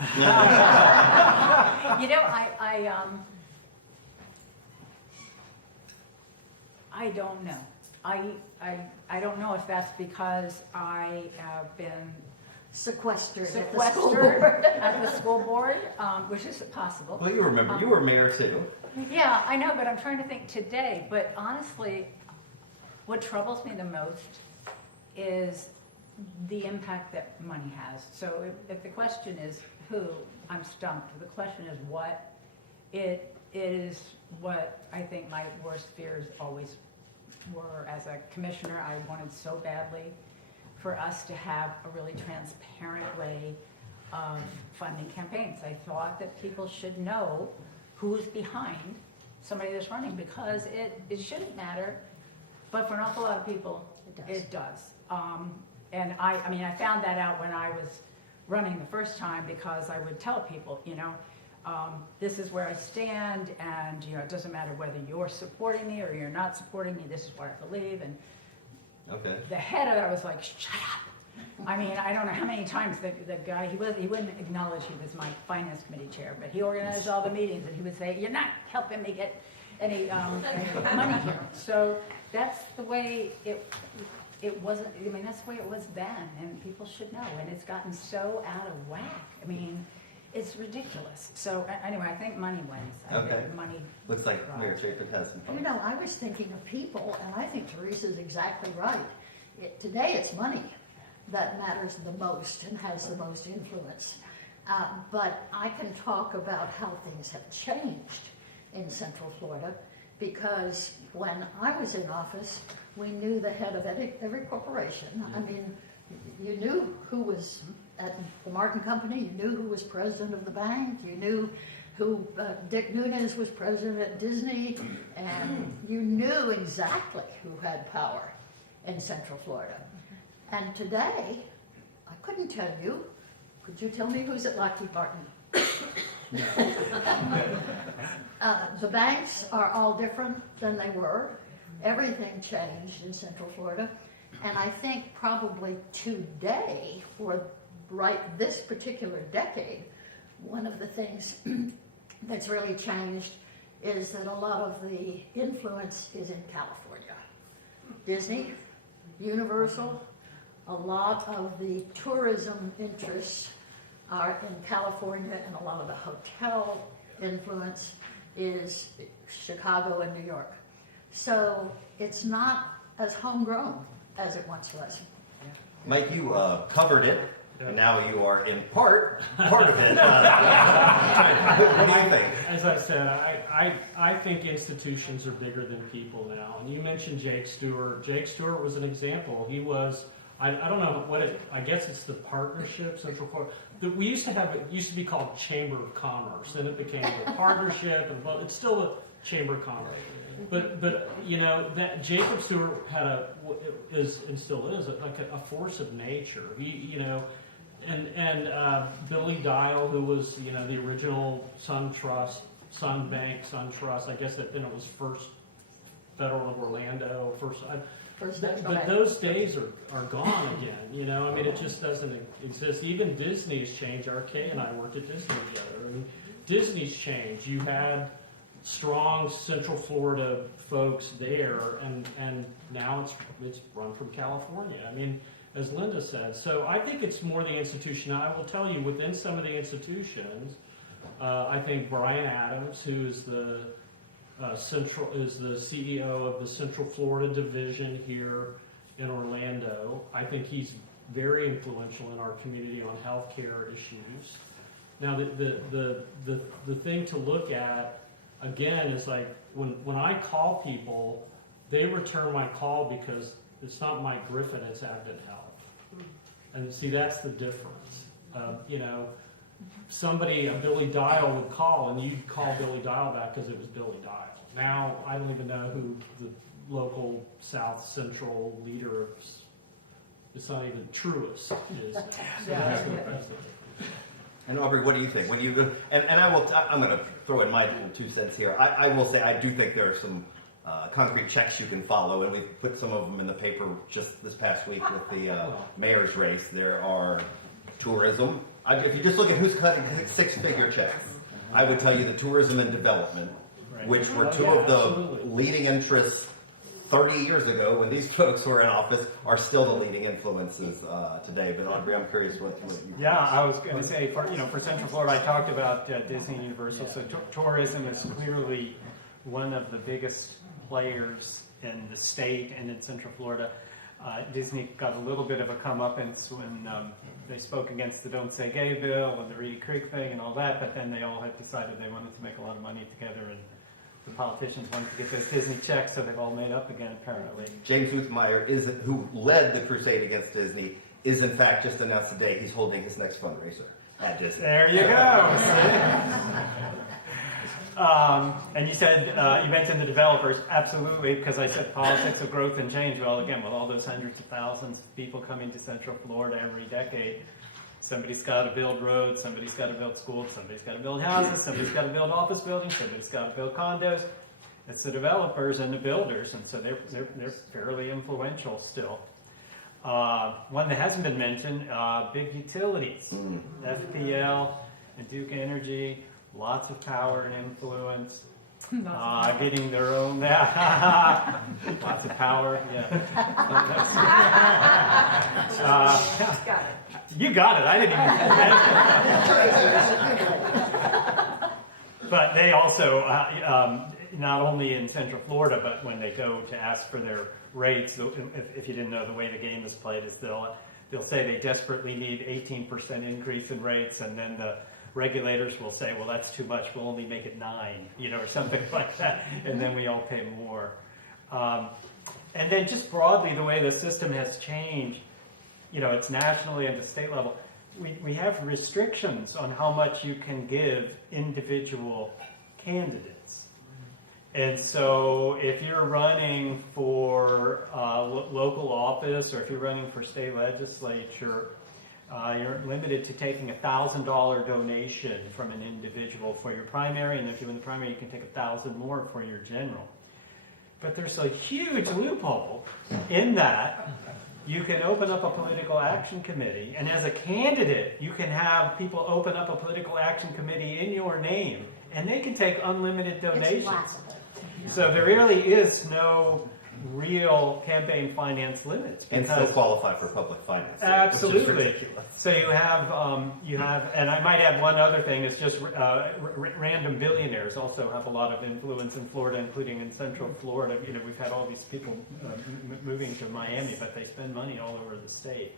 I don't know. I don't know if that's because I have been Sequestered at the school sequestered board. at the school board, which is possible. Well, you remember, you were mayor too. Yeah, I know, but I'm trying to think today. But honestly, what troubles me the most is the impact that money has. So if the question is who, I'm stumped. The question is what. It is what I think my worst fears always were. As a commissioner, I wanted so badly for us to have a really transparent way of funding campaigns. I thought that people should know who's behind somebody that's running, because it shouldn't matter, but for an awful lot of people, it does. And I found that out when I was running the first time, because I would tell people, this is where I stand, and it doesn't matter whether you're supporting me or you're not supporting me, this is what I believe. And Okay. the head of it, I was like, shut up. I don't know how many times the guy, he wouldn't acknowledge he was my finance committee chair, but he organized all the meetings, and he would say, you're not helping me get any money here. So that's the way it wasn't, that's the way it was then, and people should know, and it's gotten so out of whack. It's ridiculous. So anyway, I think money wins. I think money Looks like drives. Mayor Chapin has some thoughts. I was thinking of people, and I think Teresa's exactly right. Today it's money that matters the most and has the most influence. But I can talk about how things have changed in Central Florida, because when I was in office, we knew the head of every corporation. You knew who was at the Martin Company, you knew who was president of the bank, you knew who Dick Nunes was president at Disney, and you knew exactly who had power in Central Florida. And today, I couldn't tell you. Could you tell me who's at Lockheed Martin? The banks are all different than they were. Everything changed in Central Florida. And I think probably today, for this particular decade, one of the things that's really changed is that a lot of the influence is in California. Disney, Universal, a lot of the tourism interests are in California, and a lot of the hotel influence is Chicago and New York. So it's not as homegrown as it once was. Mike, you covered it, and now you are in part of it. What do you think? As I said, I think institutions are bigger than people now. And you mentioned Jake Stewart. Jake Stewart was an example. He was, I don't know what it, I guess it's the partnership, Central Florida. We used to have, it used to be called Chamber of Commerce, then it became the partnership, and well, it's still the Chamber of Commerce. But you know, that Jacob Stewart had and still is like a force of nature. He, you know, and Billy Dial, who was, you know, the original Sun Trust, Sun Bank, Sun Trust. I guess that then it was First Federal of Orlando, but those days are gone again. You know, I mean, it just doesn't exist. Even Disney's changed. RK and I worked at Disney together, and Disney's changed. You had strong Central Florida folks there, and now it's run from California. I mean, as Linda said. So I think it's more the institution. I will tell you, within some of the institutions, I think Brian Adams, who is the CEO of the Central Florida division here in Orlando. I think he's very influential in our community on healthcare issues. Now, the thing to look at again is like when I call people, they return my call because it's not Mike Griffin, it's Advent Health. And see, that's the difference. You know, a Billy Dial would call, and you'd call Billy Dial back because it was Billy Dial. Now, I don't even know who the local South Central leader is. It's not even Truist is. So that's the difference. And Aubrey, what do you think? When you go, and I'm going to throw in my 2 cents here. I will say I do think there are some concrete checks you can follow, and we've put some of them in the paper just this past week with the mayor's race. There are tourism. If you just look at who's cutting 6-figure checks, I would tell you the tourism and development, which were two of the leading interests 30 years ago when these folks were in office, are still the leading influences today. But Audrey, I'm curious what you Yeah, I was going to say, for Central Florida, I talked about Disney and Universal. So tourism is clearly one of the biggest players in the state and in Central Florida. Disney got a little bit of a comeuppance when they spoke against the Don't Say Gay bill and the Reedy Creek thing and all that, but then they all had decided they wanted to make a lot of money together, and the politicians wanted to get those Disney checks, so they've all made up again, apparently. James Uthmeyer, who led the crusade against Disney, is in fact just announced today he's holding his next fundraiser at Disney. There you go. And you said, you mentioned the developers. Absolutely, because I said politics of growth and change. Well, again, with all those hundreds of thousands of people coming to Central Florida every decade, somebody's got to build roads, somebody's got to build schools, somebody's got to build houses, somebody's got to build office buildings, somebody's got to build condos. It's the developers and the builders, and so they're fairly influential still. One that hasn't been mentioned, big utilities, FPL and Duke Energy, lots of power and influence. Getting their own, lots of power, yeah. Got it. You got it. I didn't even. But they also, not only in Central Florida, but when they go to ask for their rates, if you didn't know, the way the game is played is they'll say they desperately need 18% increase in rates, and then the regulators will say, well, that's too much. We'll only make it 9, or something like that, and then we all pay more. And then just broadly, the way the system has changed. It's nationally and the state level. We have restrictions on how much you can give individual candidates. And so if you're running for local office, or if you're running for state legislature, you're limited to taking a $1,000 donation from an individual for your primary, and if you win the primary, you can take 1,000 more for your general. But there's a huge loophole in that. You can open up a political action committee, and as a candidate, you can have people open up a political action committee in your name, and they can take unlimited donations. So there really is no real campaign finance limits. And still qualify for public finance. Absolutely. Which is ridiculous. So you have, and I might add one other thing, is just random billionaires also have a lot of influence in Florida, including in Central Florida. We've had all these people moving to Miami, but they spend money all over the state.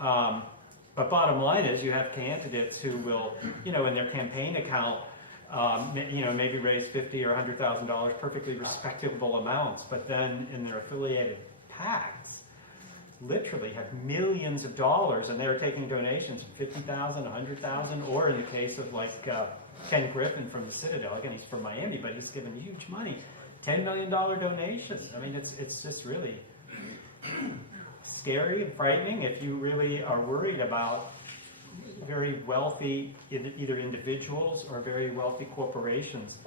But bottom line is, you have candidates who will, in their campaign account, maybe raise $50,000 or $100,000, perfectly respectable amounts, but then in their affiliated PACs, literally have millions of dollars, and they're taking donations of $50,000, $100,000, or in the case of Ken Griffin from the Citadel, again, he's from Miami, but he's given huge money, $10 million donations. I mean, it's just really scary and frightening if you really are worried about very wealthy either individuals or very wealthy corporations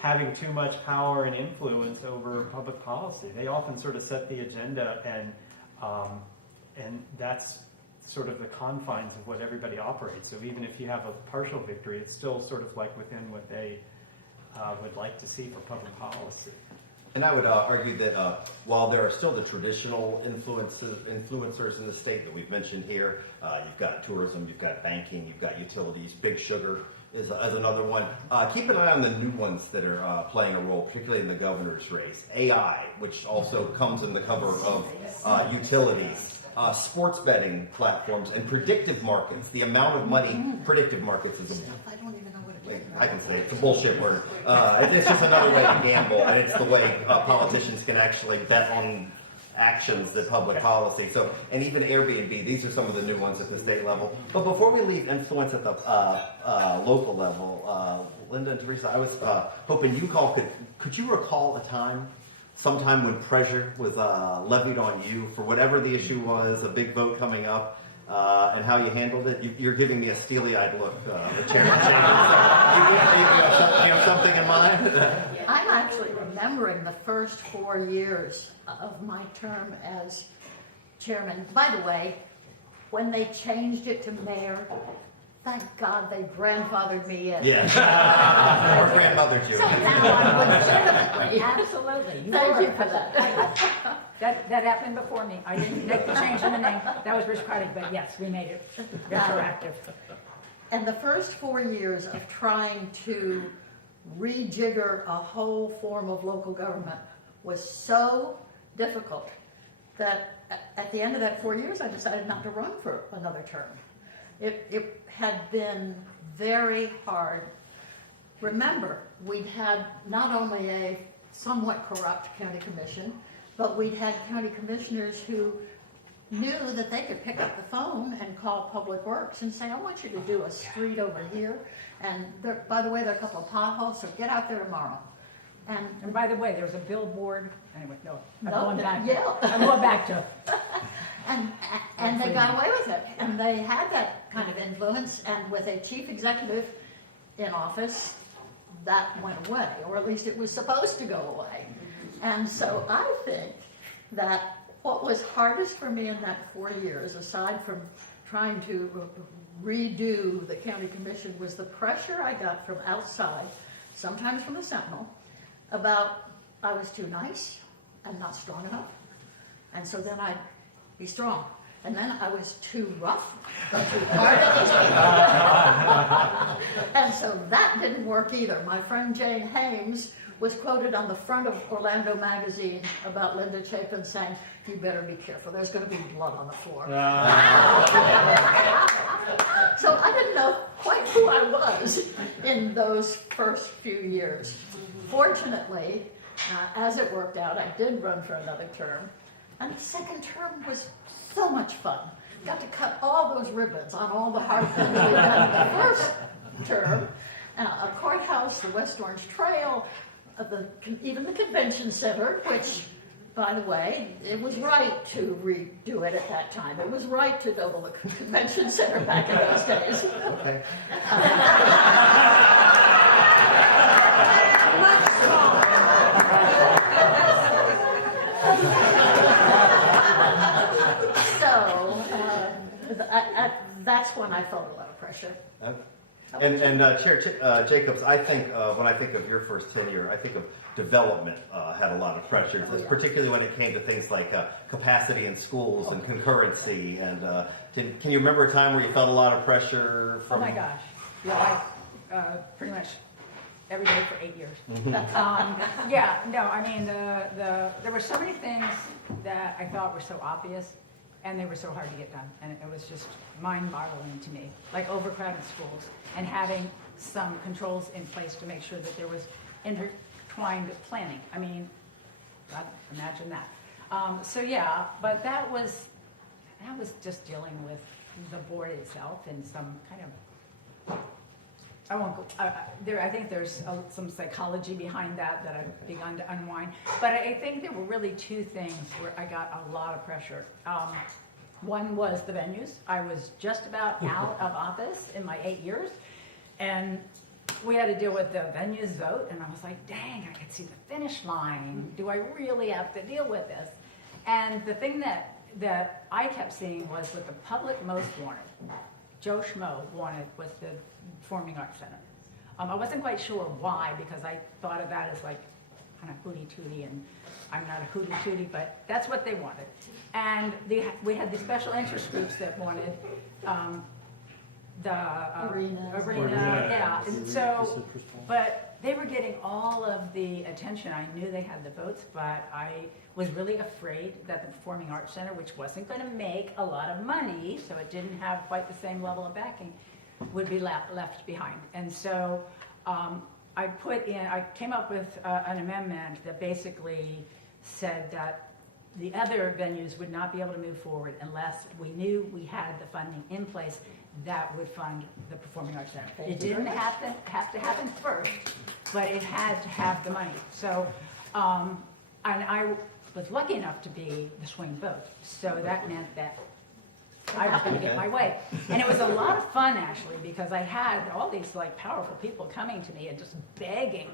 having too much power and influence over public policy. They often sort of set the agenda, and that's sort of the confines of what everybody operates. So even if you have a partial victory, it's still sort of like within what they would like to see for public policy. And I would argue that while there are still the traditional influencers in the state that we've mentioned here, you've got tourism, you've got banking, you've got utilities, Big Sugar is another one. Keep an eye on the new ones that are playing a role, particularly in the governor's race. AI, which also comes in the cover of utilities. Sports betting platforms and predictive markets. The amount of money predictive markets is I don't even know what it is. I can say it's a bullshit word. It's just another way to gamble, and it's the way politicians can actually bet on actions that public policy. So, and even Airbnb, these are some of the new ones at the state level. But before we leave influence at the local level, Linda and Teresa, I was hoping you could you recall a time, sometime when pressure was levied on you for whatever the issue was, a big vote coming up, and how you handled it? You're giving me a steely-eyed look, Chairman Chambers. You have something in mind? I'm actually remembering the first 4 years of my term as chairman. By the way, when they changed it to mayor, thank God they grandfathered me in. Yeah. Or grandmothered you. So now I'm legitimately. Absolutely. Thank you for that. That happened before me. I didn't make the change in the name. That was Rich Craddock, but yes, we made it retroactive. And the first 4 years of trying to rejigger a whole form of local government was so difficult that at the end of that 4 years, I decided not to run for another term. It had been very hard. Remember, we'd had not only a somewhat corrupt county commission, but we'd had county commissioners who knew that they could pick up the phone and call Public Works and say, I want you to do a street over here. And there, by the way, there are a couple of potholes, so get out there tomorrow. And by the way, there's a billboard. Anyway, no, I'm No, going back. yeah. I'm going back to. And they got away with it. And they had that kind of influence. And with a chief executive in office, that went away, or at least it was supposed to go away. And so I think that what was hardest for me in that 4 years, aside from trying to redo the county commission, was the pressure I got from outside, sometimes from the Sentinel, about I was too nice and not strong enough. And so then I'd be strong. And then I was too rough and too hard on these people. And so that didn't work either. My friend Jane Hames was quoted on the front of Orlando Magazine about Linda Chapin saying, you better be careful, there's going to be blood on the floor. So I didn't know quite who I was in those first few years. Fortunately, as it worked out, I did run for another term. And the second term was so much fun. Got to cut all those ribbons on all the hard things we done in the first term. A courthouse, the West Orange Trail, even the convention center, which, by the way, it was right to redo it at that time. It was right to double the convention center back in those days. Okay. Much smaller. So that's when I felt a lot of pressure. And Chair Jacobs, I think when I think of your first tenure, I think of development had a lot of pressures, particularly when it came to things like capacity in schools and concurrency. And can you remember a time where you felt a lot of pressure from? Oh my gosh. Yeah, pretty much every day for 8 years. Yeah, no, I mean, there were so many things that I thought were so obvious and they were so hard to get done, and it was just mind-boggling to me, like overcrowded schools, and having some controls in place to make sure that there was intertwined planning. I mean, God, imagine that. So yeah, but that was just dealing with the board itself and some kind of, I won't go, I think there's some psychology behind that I've begun to unwind. But I think there were really two things where I got a lot of pressure. One was the venues. I was just about out of office in my 8 years, and we had to deal with the venues vote, and I was like, dang, I could see the finish line. Do I really have to deal with this? And the thing that I kept seeing was what the public most wanted, Joe Schmo wanted, was the Performing Arts Center. I wasn't quite sure why, because I thought of that as like kind of hooty-tooty, and I'm not a hooty-tooty, but that's what they wanted. And we had the special interest groups that wanted the arena, yeah. And so, but they were getting all of the attention. I knew they had the votes, but I was really afraid that the Performing Arts Center, which wasn't going to make a lot of money, so it didn't have quite the same level of backing, would be left behind. And so I came up with an amendment that basically said that the other venues would not be able to move forward unless we knew we had the funding in place that would fund the Performing Arts Center. It didn't have to happen first, but it had to have the money. So, and I was lucky enough to be the swing vote. So that meant that I was going to get my way. And it was a lot of fun, actually, because I had all these like powerful people coming to me and just begging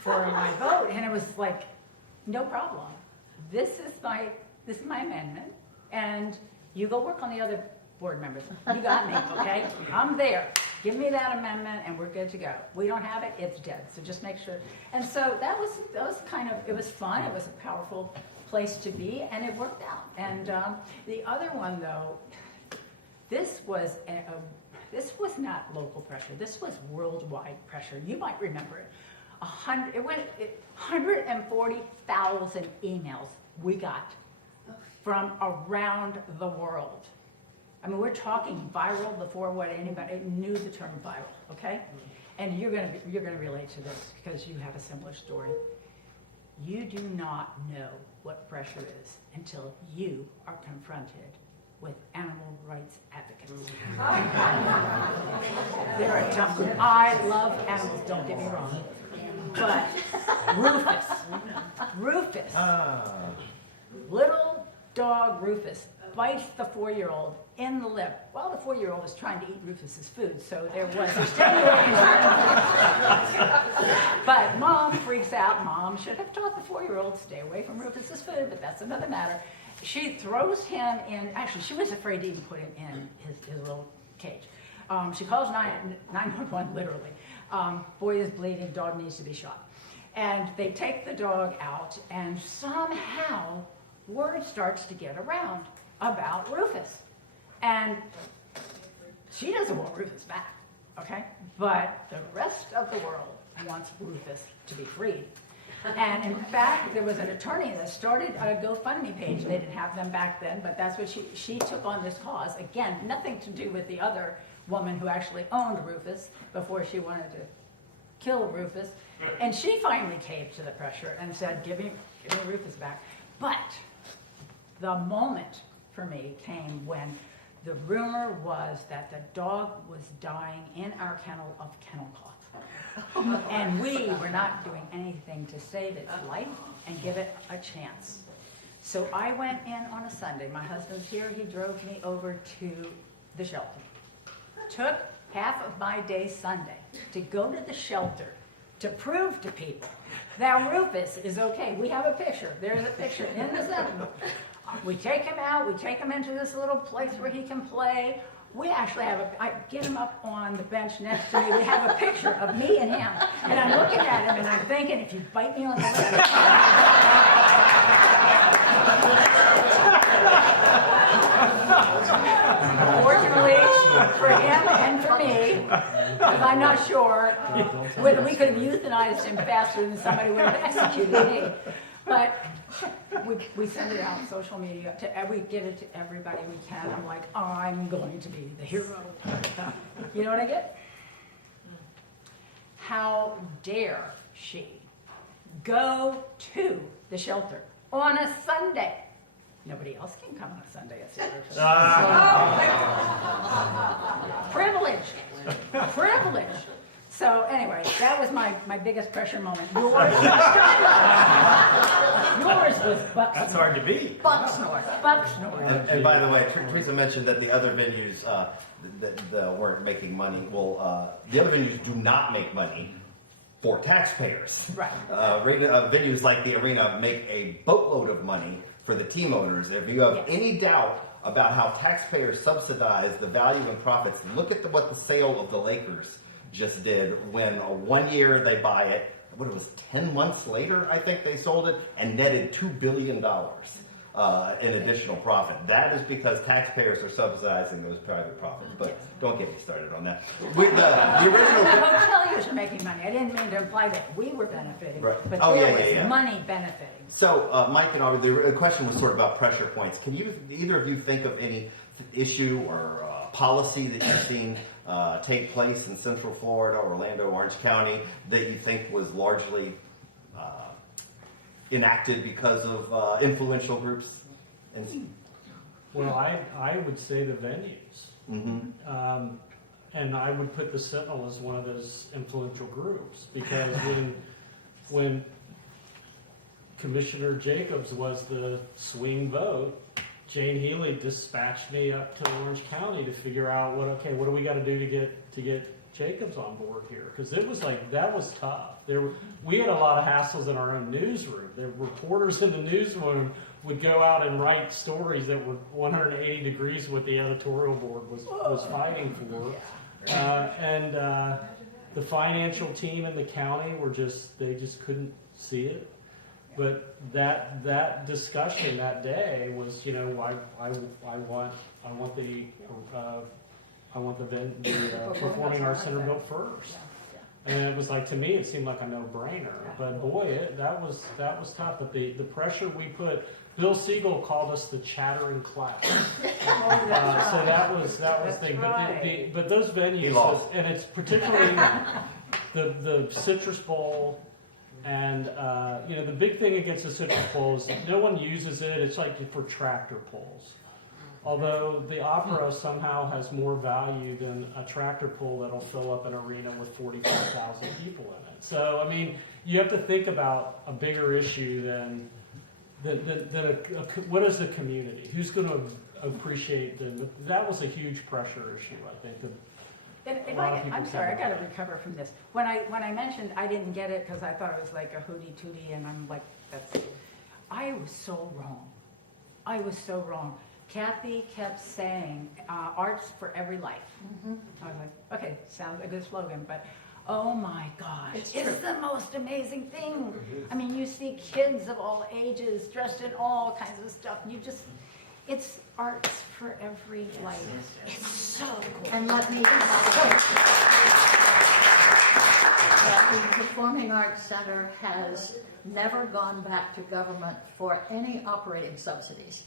for my vote. And it was like, no problem. This is my amendment, and you go work on the other board members. You got me, okay? I'm there. Give me that amendment, and we're good to go. We don't have it, it's dead. So just make sure. And so that was kind of, it was fun. It was a powerful place to be, and it worked out. And the other one, though, this was not local pressure. This was worldwide pressure. You might remember it. 140,000 emails we got from around the world. I mean, we're talking viral before what anybody knew the term viral, okay? And you're gonna relate to this because you have a similar story. You do not know what pressure is until you are confronted with animal rights advocates. There are times I love animals, don't get me wrong. But Rufus, little dog Rufus bites the 4-year-old in the lip while the 4-year-old is trying to eat Rufus's food. So there was extenuating. But mom freaks out. Mom should have taught the 4-year-old stay away from Rufus's food, but that's another matter. She throws him in. Actually, she was afraid to even put him in his little cage. She calls 911 literally. Boy is bleeding, dog needs to be shot. And they take the dog out, and somehow word starts to get around about Rufus. And she doesn't want Rufus back, okay? But the rest of the world wants Rufus to be freed. And in fact, there was an attorney that started a GoFundMe page. They didn't have them back then, but that's what she took on this cause. Again, nothing to do with the other woman who actually owned Rufus before she wanted to kill Rufus. And she finally caved to the pressure and said, give me Rufus back. But the moment for me came when the rumor was that the dog was dying in our kennel of kennel cough. And we were not doing anything to save its life and give it a chance. So I went in on a Sunday. My husband's here. He drove me over to the shelter. Took half of my day Sunday to go to the shelter to prove to people that Rufus is okay. We have a picture. There's a picture in the Sentinel. We take him out. We take him into this little place where he can play. We actually have I get him up on the bench next to me. We have a picture of me and him. And I'm looking at him and I'm thinking, if you bite me on the lip. Fortunately for him and for me, because I'm not sure whether we could have euthanized him faster than somebody would have executed me. But we send it out social media we get it to everybody we can. I'm like, I'm going to be the hero. You know what I get? How dare she go to the shelter on a Sunday? Nobody else can come on a Sunday. It's privilege. So anyway, that was my biggest pressure moment. Yours was Bucks. That's hard to beat. Bucks North. Bucks North. And by the way, Teresa mentioned that the other venues that weren't making money. Well, the other venues do not make money for taxpayers. Right. Venues like the arena make a boatload of money for the team owners. If you have any doubt about how taxpayers subsidize the value and profits, look at what the sale of the Lakers just did when 1 year they buy it, what it was 10 months later, I think they sold it and netted $2 billion in additional profit. That is because taxpayers are subsidizing those private profits. But don't get me started on that. With the original The hoteliers are making money. I didn't mean to imply that we were benefiting, Right. but Oh, there yeah. was money benefiting. So, Mike and Aubrey, the question was sort of about pressure points. Can either of you think of any issue or policy that you've seen take place in Central Florida, Orlando, Orange County, that you think was largely enacted because of influential groups? Well, I would say the venues. Mm-hmm. And I would put the Sentinel as one of those influential groups, because when Commissioner Jacobs was the swing vote, Jane Healy dispatched me up to Orange County to figure out what do we got to do to get Jacobs on board here, because it was like, that was tough. We had a lot of hassles in our own newsroom. The reporters in the newsroom would go out and write stories that were 180 degrees what the editorial board was fighting for. And the financial team in the county they just couldn't see it. But that discussion that day was, I want the performing arts center built first. And it was like, to me, it seemed like a no-brainer. But boy, that was tough. But the pressure we put, Bill Siegel called us the chattering class. So that was the thing. Right. But those venues, and it's particularly the Citrus Bowl. And the big thing against the Citrus Bowl is no one uses it. It's like for tractor pulls. Although the opera somehow has more value than a tractor pull that'll fill up an arena with 45,000 people in it. So, I mean, you have to think about a bigger issue than what is the community? Who's going to appreciate that was a huge pressure issue, I think. I'm sorry, I got to recover from this. When I mentioned I didn't get it because I thought it was like a hootie tootie, and I'm like, I was so wrong. I was so wrong. Kathy kept saying, arts for every life. Mm-hmm. I was like, okay, sounds a good slogan, but oh my gosh, it's the most amazing thing. I mean, you see kids of all ages dressed in all kinds of stuff. It's arts for every life. It's so cool. And let me the Performing Arts Center has never gone back to government for any operating subsidies.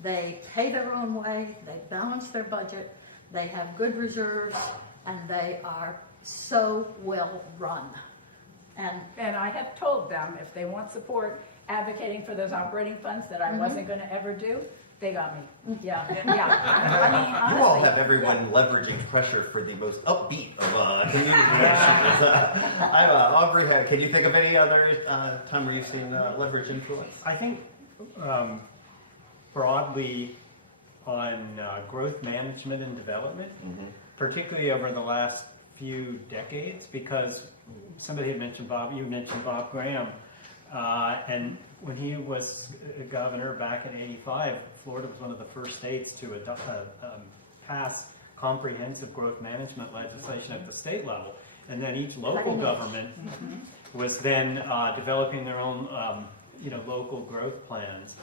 They pay their own way, they balance their budget, they have good reserves, and they are so well run. And I have told them if they want support advocating for those operating funds that I wasn't going to ever do, they got me. Yeah. I mean, honestly, You all have everyone leveraging pressure for the most upbeat of community issues. Aubrey, can you think of any other time where you've seen leverage influence? I think broadly on growth management and development, particularly over the last few decades, because somebody had mentioned you mentioned Bob Graham, and when he was governor back in '85, Florida was one of the first states to pass comprehensive growth management legislation at the state level, and then each local government was then developing their own local growth plans.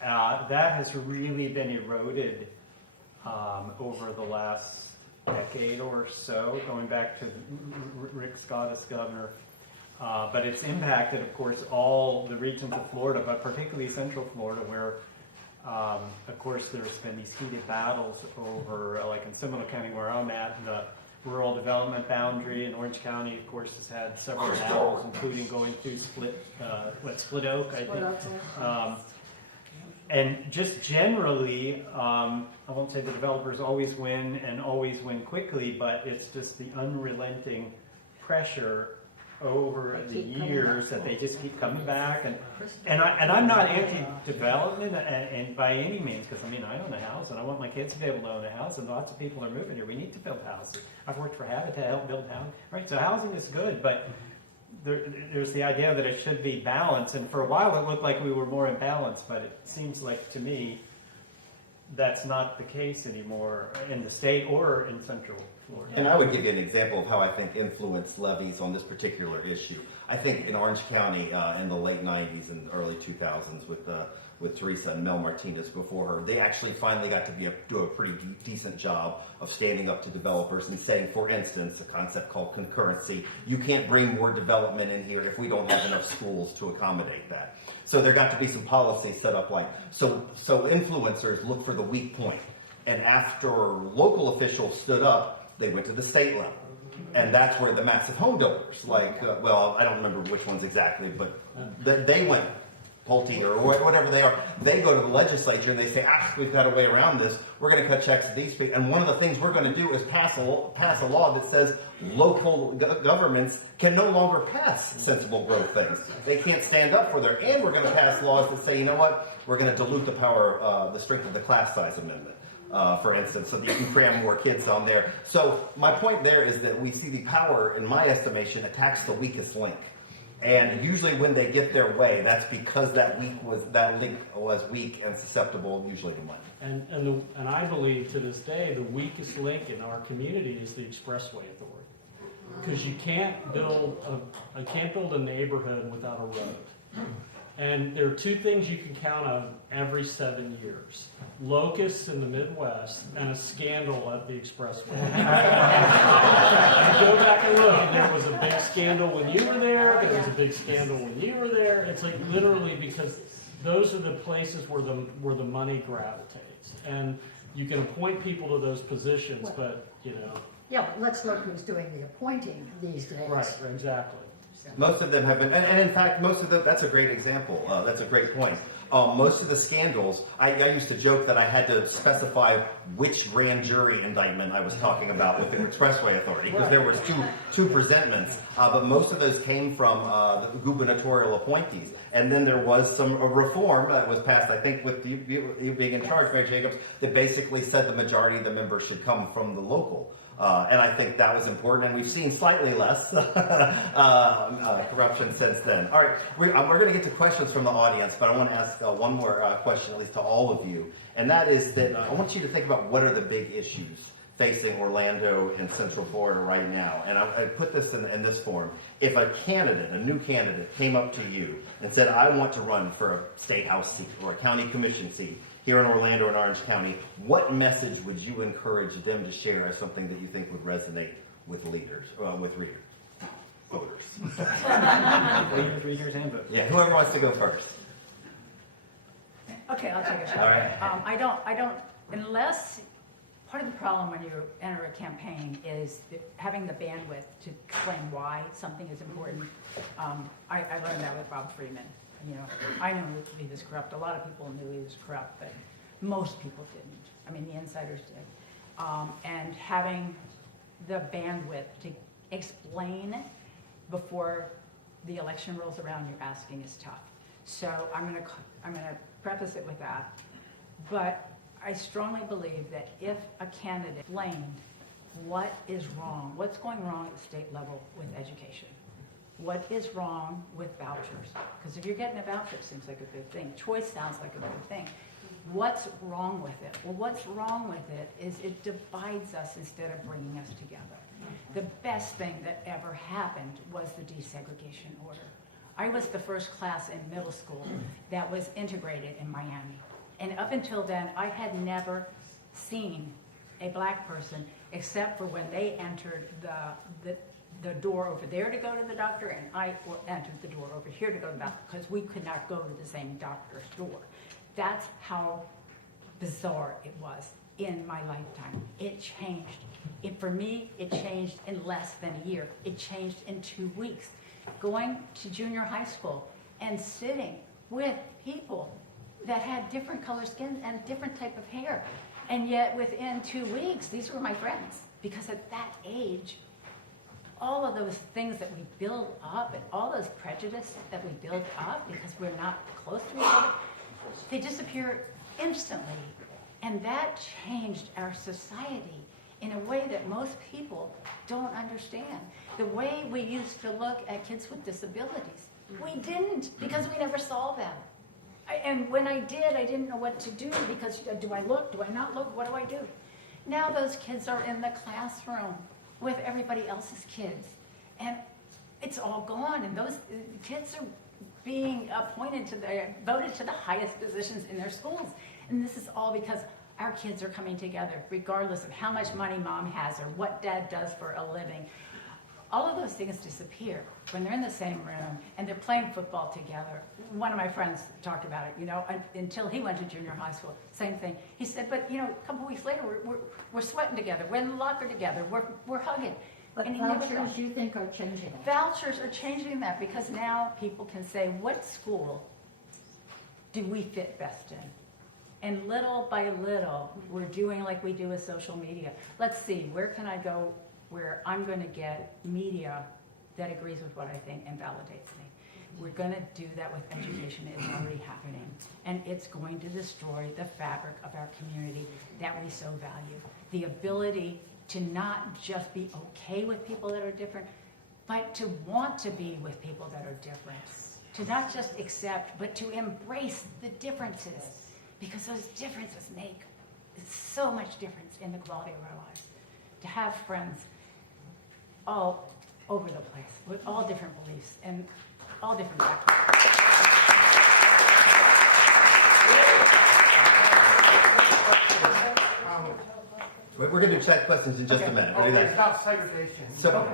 That has really been eroded over the last decade or so, going back to Rick Scott as governor. But it's impacted, of course, all the regions of Florida, but particularly Central Florida, where, of course, there's been these heated battles over, like in Seminole County, where I'm at, the rural development boundary. In Orange County, of course, has had several battles, including going through Split Oak, I think. And just generally, I won't say the developers always win and always win quickly, but it's just the unrelenting pressure over the years that they just keep coming back. And I'm not anti-development and by any means, because I mean, I own a house and I want my kids to be able to own a house, and lots of people are moving here. We need to build houses. I've worked for Habitat to help build housing, right? So housing is good, but there's the idea that it should be balanced, and for a while it looked like we were more imbalanced, but it seems like to me that's not the case anymore in the state or in Central Florida. And I would give you an example of how I think influence levies on this particular issue. I think in Orange County in the late 90s and early 2000s with Teresa and Mel Martinez before her, they actually finally got to do a pretty decent job of standing up to developers and saying, for instance, a concept called concurrency, you can't bring more development in here if we don't have enough schools to accommodate that. So there got to be some policy set up so influencers look for the weak point. And after local officials stood up, they went to the state level. And that's where the massive home builders, well, I don't remember which ones exactly, but they went, Pulte or whatever they are, they go to the legislature and they say, we've got a way around this. We're going to cut checks to these people. And one of the things we're going to do is pass a law that says local governments can no longer pass sensible growth things. They can't stand up for and we're going to pass laws that say, you know what, we're going to dilute the power, the strength of the class size amendment. For instance, so that you can cram more kids on there. So my point there is that we see the power, in my estimation, attacks the weakest link. And usually when they get their way, that's because that link was weak and susceptible usually to money. And I believe to this day, the weakest link in our community is the Expressway Authority. Because you can't build a neighborhood without a road. And there are two things you can count on every 7 years. Locusts in the Midwest and a scandal at the Expressway. Go back and look, and there was a big scandal when you were there, there was a big scandal when you were there. It's like literally because those are the places where the money gravitates. And you can appoint people to those positions, but, you know. Yeah, but let's look who's doing the appointing these days. Right, exactly. Most of them have been, and in fact, most of them, that's a great example. That's a great point. Most of the scandals, I used to joke that I had to specify which grand jury indictment I was talking about with the Expressway Authority, because there was two presentments, but most of those came from the gubernatorial appointees. And then there was a reform that was passed, I think, with you being in charge, Mayor Jacobs, that basically said the majority of the members should come from the local. And I think that was important, and we've seen slightly less corruption since then. All right, we're going to get to questions from the audience, but I want to ask one more question, at least to all of you, and that is that I want you to think about what are the big issues facing Orlando and Central Florida right now. And I put this in this form. If a new candidate, came up to you and said, I want to run for a state house seat or a county commission seat here in Orlando and Orange County, what message would you encourage them to share as something that you think would resonate with voters? Readers, and voters. Yeah, whoever wants to go first. Okay, I'll take a shot. All right. I don't, unless, part of the problem when you enter a campaign is having the bandwidth to explain why something is important. I learned that with Bob Freeman. You know, I knew he was corrupt. A lot of people knew he was corrupt, but most people didn't. I mean, the insiders did. And having the bandwidth to explain before the election rolls around you're asking is tough. So I'm gonna preface it with that. But I strongly believe that if a candidate explained what is wrong, what's going wrong at the state level with education, what is wrong with vouchers? Because if you're getting a voucher, it seems like a good thing. Choice sounds like a good thing. What's wrong with it? Well, what's wrong with it is it divides us instead of bringing us together. The best thing that ever happened was the desegregation order. I was the first class in middle school that was integrated in Miami. And up until then, I had never seen a black person except for when they entered the the door over there to go to the doctor, and I entered the door over here to go to the doctor because we could not go to the same doctor's door. That's how bizarre it was in my lifetime. It changed. For me, it changed in less than a year. It changed in 2 weeks. Going to junior high school and sitting with people that had different color skin and different type of hair. And yet within 2 weeks, these were my friends. Because at that age, all of those things that we build up and all those prejudice that we build up because we're not close to each other, they disappear instantly. And that changed our society in a way that most people don't understand. The way we used to look at kids with disabilities. We didn't, because we never saw them. And when I did, I didn't know what to do because do I look? Do I not look? What do I do? Now those kids are in the classroom with everybody else's kids. And it's all gone. And those kids are being voted to the highest positions in their schools. And this is all because our kids are coming together, regardless of how much money mom has or what dad does for a living. All of those things disappear when they're in the same room and they're playing football together. One of my friends talked about it, until he went to junior high school, same thing. He said, but a couple weeks later, we're sweating together, we're in the locker together, we're hugging. But And he never vouchers, got- you think, are changing it? Vouchers are changing that because now people can say, what school do we fit best in? And little by little, we're doing like we do with social media. Let's see, where can I go where I'm going to get media that agrees with what I think and validates me? We're going to do that with education. It's already happening. And it's going to destroy the fabric of our community that we so value. The ability to not just be okay with people that are different, but to want to be with people that are different. To not just accept, but to embrace the differences. Because those differences make so much difference in the quality of our lives. To have friends all over the place with all different beliefs and all different backgrounds. We're going to do chat questions in just a minute. What do you think? It's about segregation. So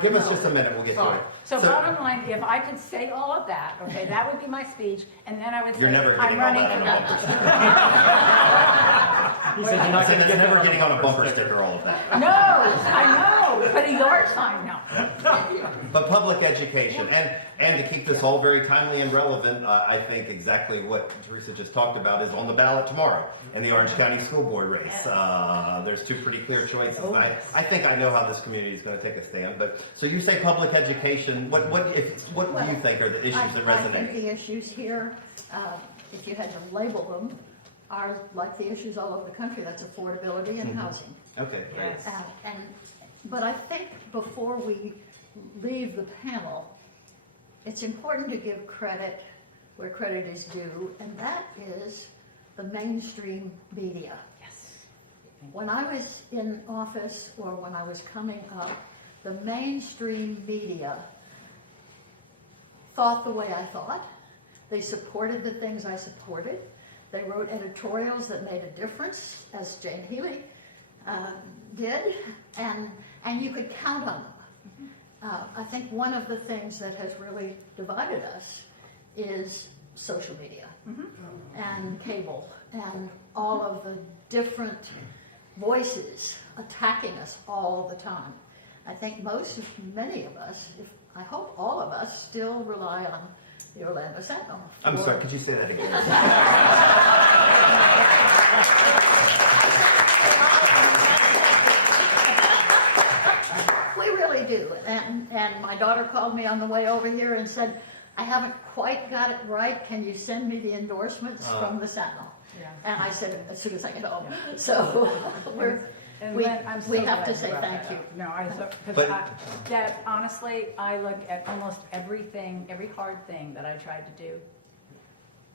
give us just a minute. We'll get to it. So bottom line, if I could say all of that, okay, that would be my speech, and then I would say, You're never I'm getting all running that for on a governor. He said you're not So going to that's get never that getting on a bumper sticker, all of that. No, I know, but a yard sign, no. But public education, and to keep this all very timely and relevant, I think exactly what Teresa just talked about is on the ballot tomorrow in the Orange County School Board race. There's two pretty clear choices. And I think I know how this community is going to take a stand. But so you say public education. What do you think are the issues that I think resonate? the issues here, if you had to label them, are like the issues all over the country. That's affordability and housing. Okay. great. Yes. But I think before we leave the panel, it's important to give credit where credit is due, and that is the mainstream media. Yes. When I was in office or when I was coming up, the mainstream media thought the way I thought. They supported the things I supported. They wrote editorials that made a difference, as Jane Healy did, and you could count on them. I think one of the things that has really divided us is social media and cable and all of the different voices attacking us all the time. I think many of us, I hope all of us, still rely on the Orlando Sentinel. I'm sorry. Could you say that again? We really do. And my daughter called me on the way over here and said, I haven't quite got it right. Can you send me the endorsements from the Sentinel? Yeah. And I said, as soon as I get home. So we have to say thank you. No, But- that honestly, I look at almost everything, every hard thing that I tried to do,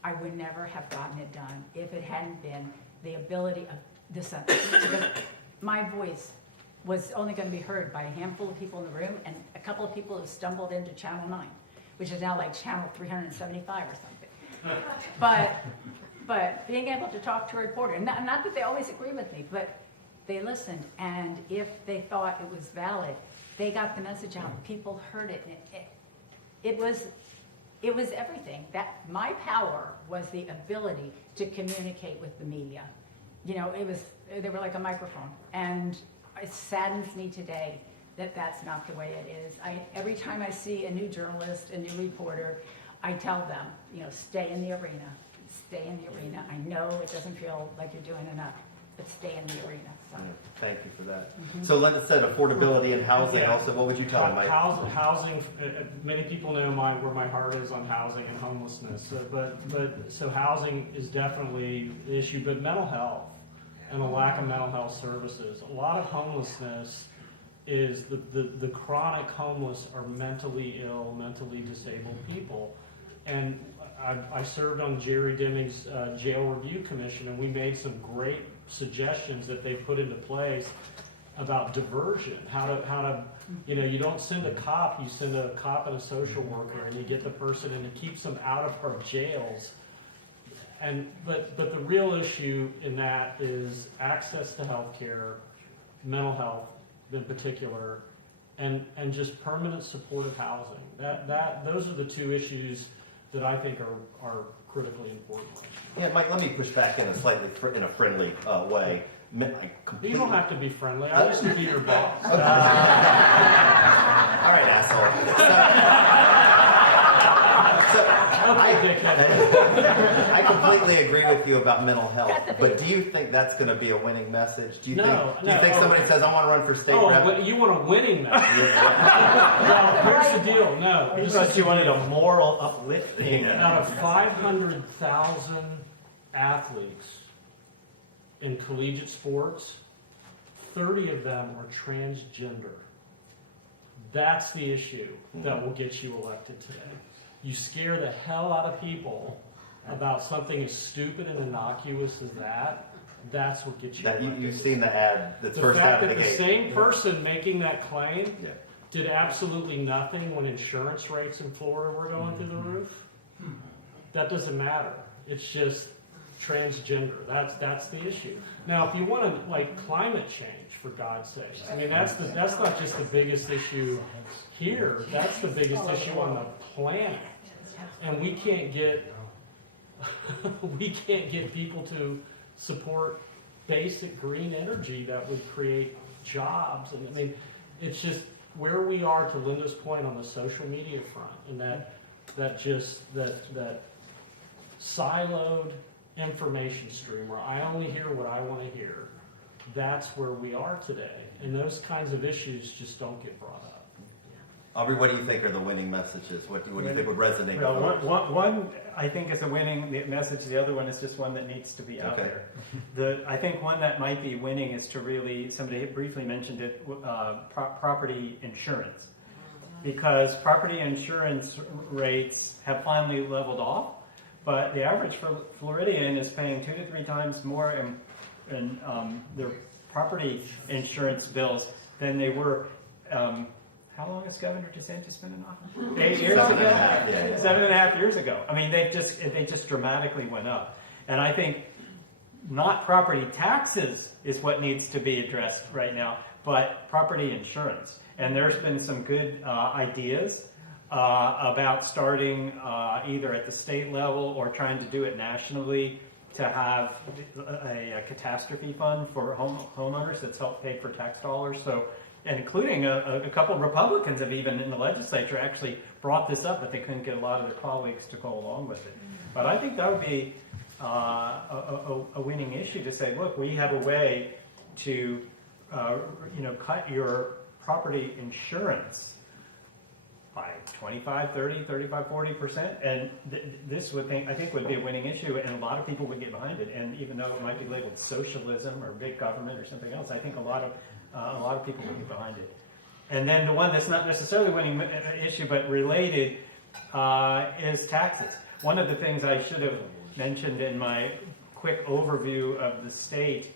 I would never have gotten it done if it hadn't been the ability of the Sentinel. Because my voice was only going to be heard by a handful of people in the room and a couple of people who stumbled into Channel 9, which is now like Channel 375 or something. But being able to talk to a reporter, not that they always agree with me, but they listened, and if they thought it was valid, they got the message out. People heard it, and it was everything. That my power was the ability to communicate with the media. You know, they were like a microphone, and it saddens me today that that's not the way it is. Every time I see a new journalist, a new reporter, I tell them, you know, stay in the arena. Stay in the arena. I know it doesn't feel like you're doing enough, but stay in the arena. So. Thank you for that. So let's say affordability and housing. Yeah. Also, what would you tell them, Mike? Housing. Many people know where my heart is on housing and homelessness. So housing is definitely the issue. But mental health and a lack of mental health services. A lot of homelessness is the chronic homeless are mentally ill, mentally disabled people. And I served on Jerry Deming's jail review commission, and we made some great suggestions that they put into place about diversion. How to you know, you don't send a cop, you send a cop and a social worker, and you get the person, and it keeps them out of our jails. But the real issue in that is access to health care, mental health in particular, and just permanent supportive housing. Those are the two issues that I think are critically important. Yeah, Mike, let me push back in a slightly in a friendly way. You don't have to be friendly. I used to be your boss. All right, asshole. I completely agree with you about mental health, but do you think that's going to be a winning message? Do you think somebody says, I want to run for state rep? But you want a winning message? No, here's the deal. No, You wanted a moral uplifting. out of 500,000 athletes in collegiate sports, 30 of them are transgender. That's the issue that will get you elected today. You scare the hell out of people about something as stupid and innocuous as that. That's what gets you elected. You've seen the ad that's The first fact out of that the the gate. same person making that claim Yeah. did absolutely nothing when insurance rates in Florida were going through the roof, that doesn't matter. It's just transgender. That's the issue. Now, if you want to like climate change, for God's sake, I mean that's not just the biggest issue here. That's the biggest issue on the planet, and we can't get people to support basic green energy that would create jobs. And I mean, it's just where we are, to Linda's point, on the social media front, and that siloed information stream where I only hear what I want to hear. That's where we are today, and those kinds of issues just don't get brought up. Aubrey, what do you think are the winning messages? What do you think would resonate Well, with voters? one I think is a winning message. The other one is just one that needs to be out there. I think one that might be winning is to really, somebody briefly mentioned it, property insurance. Because property insurance rates have finally leveled off, but the average Floridian is paying 2 to 3 times more in their property insurance bills than they were. How long has Governor DeSantis been in office? 8 years ago? 7.5 years ago. I mean, they just dramatically went up. And I think not property taxes is what needs to be addressed right now, but property insurance. And there's been some good ideas about starting either at the state level or trying to do it nationally to have a catastrophe fund for homeowners that's helped pay for tax dollars. So, and including a couple of Republicans have even in the legislature actually brought this up, but they couldn't get a lot of their colleagues to go along with it. But I think that would be a winning issue to say, look, we have a way to cut your property insurance by 25, 30, 35, 40%. And this I think would be a winning issue, and a lot of people would get behind it. And even though it might be labeled socialism or big government or something else, I think a lot of people would get behind it. And then the one that's not necessarily a winning issue but related is taxes. One of the things I should have mentioned in my quick overview of the state,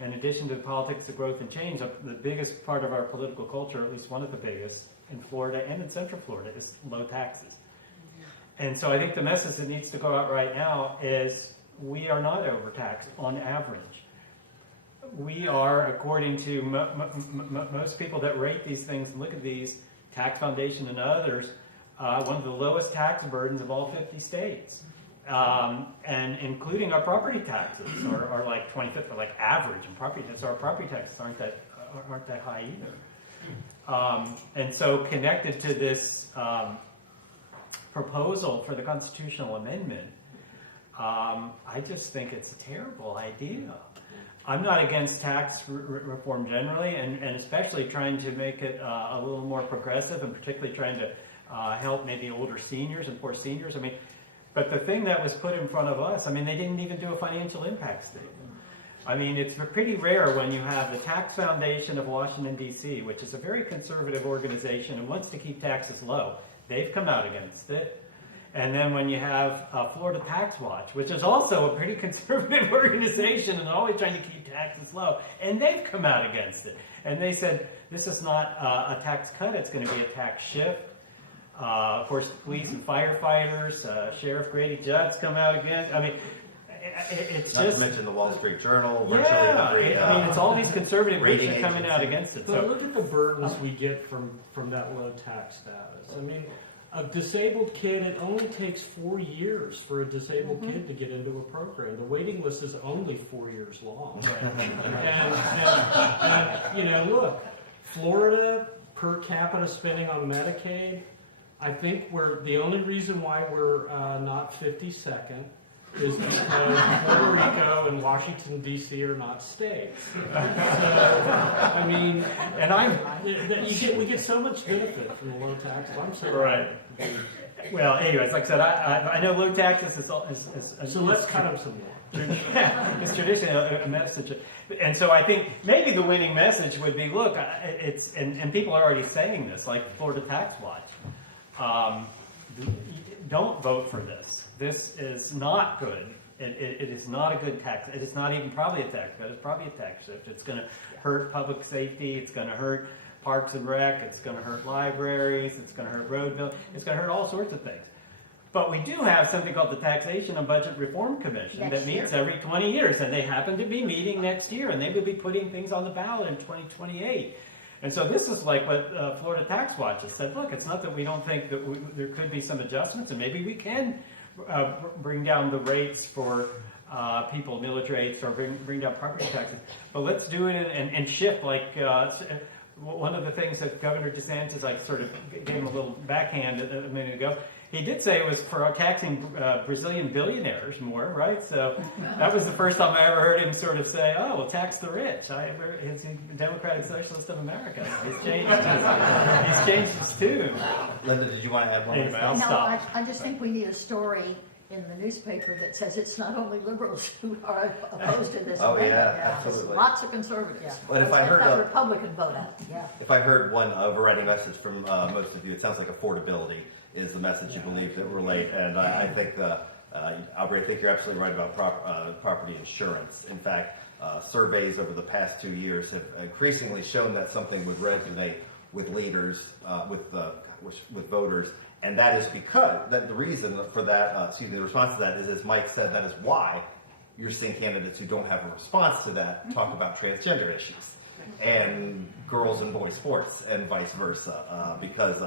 in addition to the politics of growth and change, the biggest part of our political culture, at least one of the biggest, in Florida and in Central Florida, is low taxes. And so I think the message that needs to go out right now is we are not overtaxed on average. we are, according to most people that rate these things and look at these, Tax Foundation and others, one of the lowest tax burdens of all 50 states. And including our property taxes are like 25th, or like average in property taxes. Our property taxes aren't that high either. And so connected to this proposal for the constitutional amendment, I just think it's a terrible idea. I'm not against tax reform generally, and especially trying to make it a little more progressive, and particularly trying to help maybe older seniors and poor seniors. I mean, but the thing that was put in front of us, I mean, they didn't even do a financial impact statement. I mean, it's pretty rare when you have the Tax Foundation of Washington, D.C., which is a very conservative organization and wants to keep taxes low. They've come out against it. And then when you have Florida Tax Watch, which is also a pretty conservative organization and always trying to keep taxes low, and they've come out against it. And they said, this is not a tax cut, it's going to be a tax shift. Of course, police and firefighters, Sheriff Grady Judd's come out against. I mean, it's Not just... to mention the Wall Street Journal, virtually Yeah, every, I mean, it's all these conservative groups rating that are coming out agency. against it. But So, look at the burdens we get from that low tax status. I mean, a disabled kid, it only takes 4 years for a disabled kid to get into a program. The waiting list is only 4 years long. and, you know, look, Florida per capita spending on Medicaid, I think the only reason why we're not 52nd is because Puerto Rico and Washington, D.C. are not states. So, I mean, we get so much benefit from the low taxes. I'm sorry. right. Well, anyways, like I said, I know low taxes is So let's cut them some more. it's traditionally a message. And so I think maybe the winning message would be, look, and people are already saying this, like Florida Tax Watch. Don't vote for this. This is not good. It is not a good tax. It is not even probably a tax cut. It's probably a tax shift. It's going to hurt public safety. It's going to hurt parks and rec. It's going to hurt libraries. It's going to hurt road building. It's going to hurt all sorts of things. But we do have something called the Taxation and Budget Reform Commission that meets every 20 years, and they happen to be meeting next year, and they will be putting things on the ballot in 2028. And so this is like what Florida Tax Watch has said. Look, it's not that we don't think that there could be some adjustments, and maybe we can bring down the rates for people, millage rates, or bring down property taxes. But let's do it and shift. Like one of the things that Governor DeSantis, I sort of gave him a little backhand a minute ago. He did say it was for taxing Brazilian billionaires more, right? So that was the first time I ever heard him sort of say, "Oh, well, tax the rich." He's the Democratic Socialist of America. He's changed his tune. Linda, did you want to add one? Anyway, I'll No, stop. I just think we need a story in the newspaper that says it's not only liberals who are opposed to this Oh, amendment. yeah, It's absolutely. lots of conservatives. Yeah. But if I heard Let a- the Republican vote out. Yeah. If I heard one overriding message from most of you, it sounds like affordability is the message you believe that relate. And I think, Aubrey, I think you're absolutely right about property insurance. In fact, surveys over the past 2 years have increasingly shown that something would resonate with leaders, with voters. And that is because, the reason for that, the response to that is, as Mike said, that is why you're seeing candidates who don't have a response to that talk about transgender issues and girls and boys sports and vice versa, because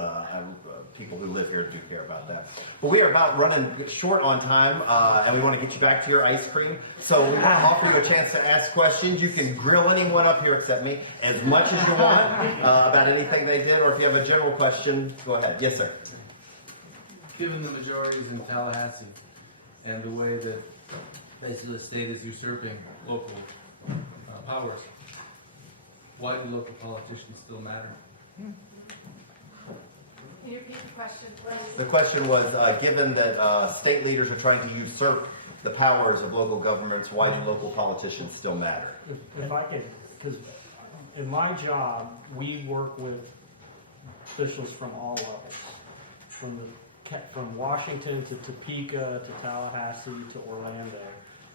people who live here do care about that. But we are about running short on time, and we want to get you back to your ice cream. So we want to offer you a chance to ask questions. You can grill anyone up here except me as much as you want about anything they did, or if you have a general question, go ahead. Yes, sir. Given the majorities in Tallahassee and the way that basically the state is usurping local powers, why do local politicians still matter? Can you repeat the question, please? The question was, given that state leaders are trying to usurp the powers of local governments, why do local politicians still matter? If I could, because in my job, we work with officials from all levels, from Washington to Topeka to Tallahassee to Orlando.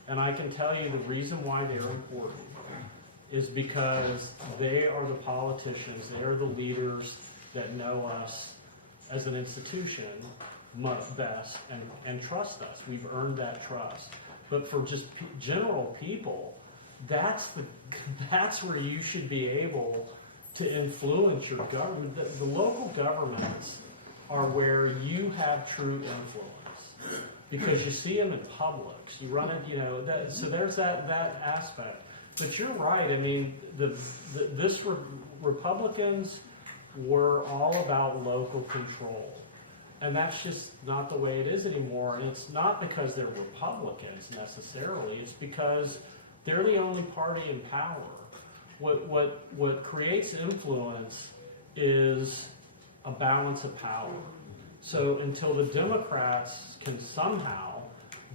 And I can tell you the reason why they're important is because they are the politicians, they are the leaders that know us as an institution much best and trust us. We've earned that trust. But for just general people, that's where you should be able to influence your government. The local governments are where you have true influence because you see them in Publix. You run it, so there's that aspect. But you're right. I mean, Republicans were all about local control. And that's just not the way it is anymore. And it's not because they're Republicans necessarily. It's because they're the only party in power. What creates influence is a balance of power. So until the Democrats can somehow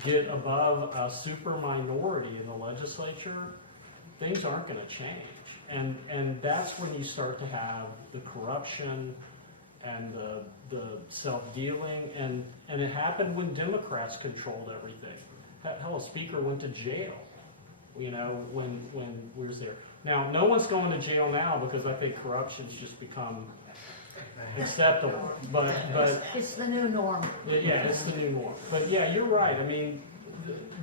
get above a super minority in the legislature, things aren't going to change. And that's when you start to have the corruption and the self-dealing, and it happened when Democrats controlled everything. Hell, a speaker went to jail, when we was there. Now, no one's going to jail now because I think corruption's just become acceptable. But It's the new norm. yeah, it's the new norm. But yeah, you're right. I mean,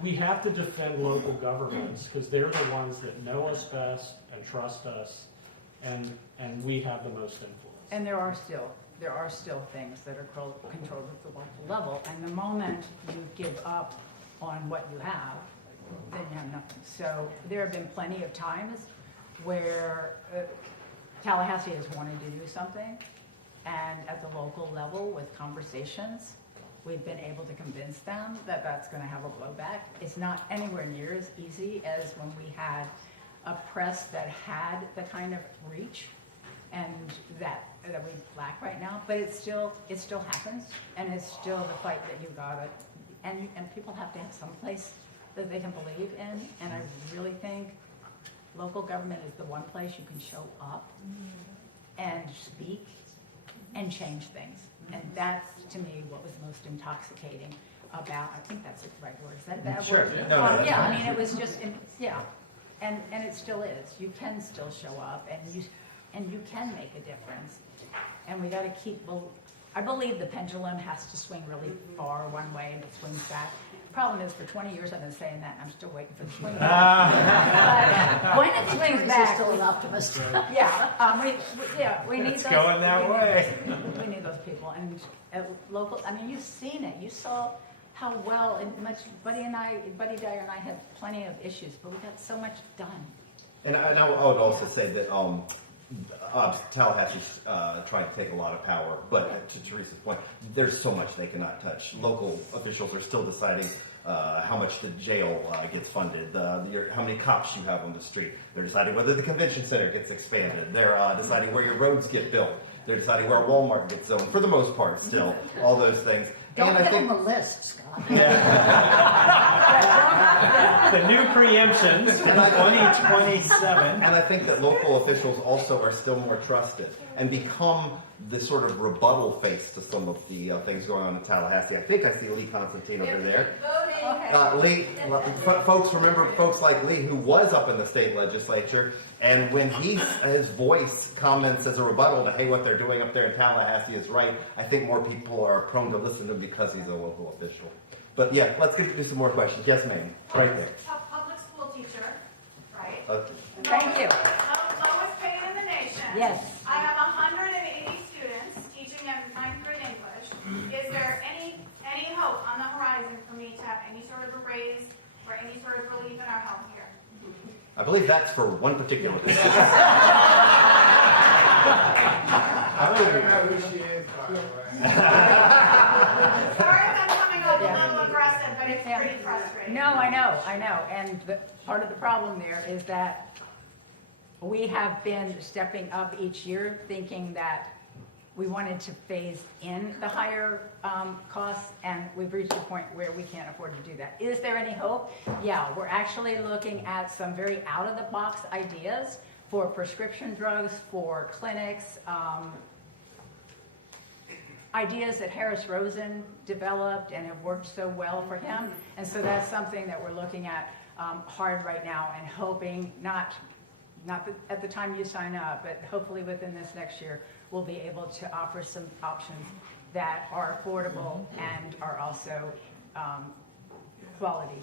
we have to defend local governments because they're the ones that know us best and trust us, and we have the most influence. And there are still things that are controlled at the local level. And the moment you give up on what you have, then you have nothing. So there have been plenty of times where Tallahassee has wanted to do something, and at the local level with conversations, we've been able to convince them that that's going to have a blowback. It's not anywhere near as easy as when we had a press that had the kind of reach and that we lack right now. But it still happens, and it's still the fight that you gotta, and people have to have some place that they can believe in. And I really think local government is the one place you can show up and speak and change things. And that's, to me, what was most intoxicating about, I think that's the right word. Is that a bad Sure. word? No, Yeah, I mean, it was just, yeah. And it still is. You can still show up, and you can make a difference. And we got to I believe the pendulum has to swing really far one way, and it swings back. Problem is, for 20 years I've been saying that, and I'm still waiting for the swing back. But when it swings Teresa's back, still an optimist. we need It's those. going that way. We need those people, and local. I mean, you've seen it. You saw how well and much. Buddy Dyer and I had plenty of issues, but we got so much done. And I would also say that Tallahassee's trying to take a lot of power, but to Teresa's point, there's so much they cannot touch. Local officials are still deciding how much the jail gets funded, how many cops you have on the street. They're deciding whether the convention center gets expanded. They're deciding where your roads get built. They're deciding where Walmart gets zoned, for the most part still, all those things. Don't And I get think, on the list, Scott. The new preemptions in 2027. And I think that local officials also are still more trusted and become the sort of rebuttal face to some of the things going on in Tallahassee. I think I see Lee Constantine over there. Lee, folks remember folks like Lee who was up in the state legislature, and when his voice comments as a rebuttal to, hey, what they're doing up there in Tallahassee is right, I think more people are prone to listen to him because he's a local official. But yeah, let's get to some more questions. Yes, ma'am. Right there. A public school teacher, right? Thank you. Lowest paid in the nation. Yes. I have 180 students teaching at 9th grade English. Is there any hope on the horizon for me to have any sort of a raise or any sort of relief in our health care? I believe that's for one particular thing. Sorry if I'm coming up a little aggressive, but it's pretty frustrating. No, I know. And part of the problem there is that we have been stepping up each year thinking that we wanted to phase in the higher costs, and we've reached a point where we can't afford to do that. Is there any hope? Yeah, we're actually looking at some very out-of-the-box ideas for prescription drugs, for clinics, ideas that Harris Rosen developed and have worked so well for him. And so that's something that we're looking at hard right now, and hoping not at the time you sign up, but hopefully within this next year, we'll be able to offer some options that are affordable and are also quality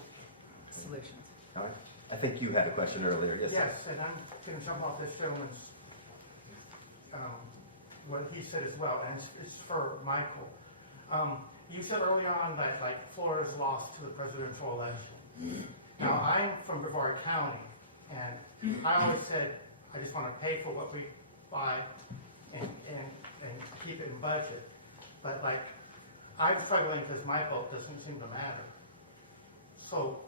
solutions. All right. I think you had a question earlier. Yes, sir. Yes, and I'm going to jump off this gentleman's, what he said as well, and it's for Michael. You said early on that like Florida's lost to the presidential election. Now I'm from Brevard County, and I always said I just want to pay for what we buy and keep it in budget. But like I'm struggling because my vote doesn't seem to matter. So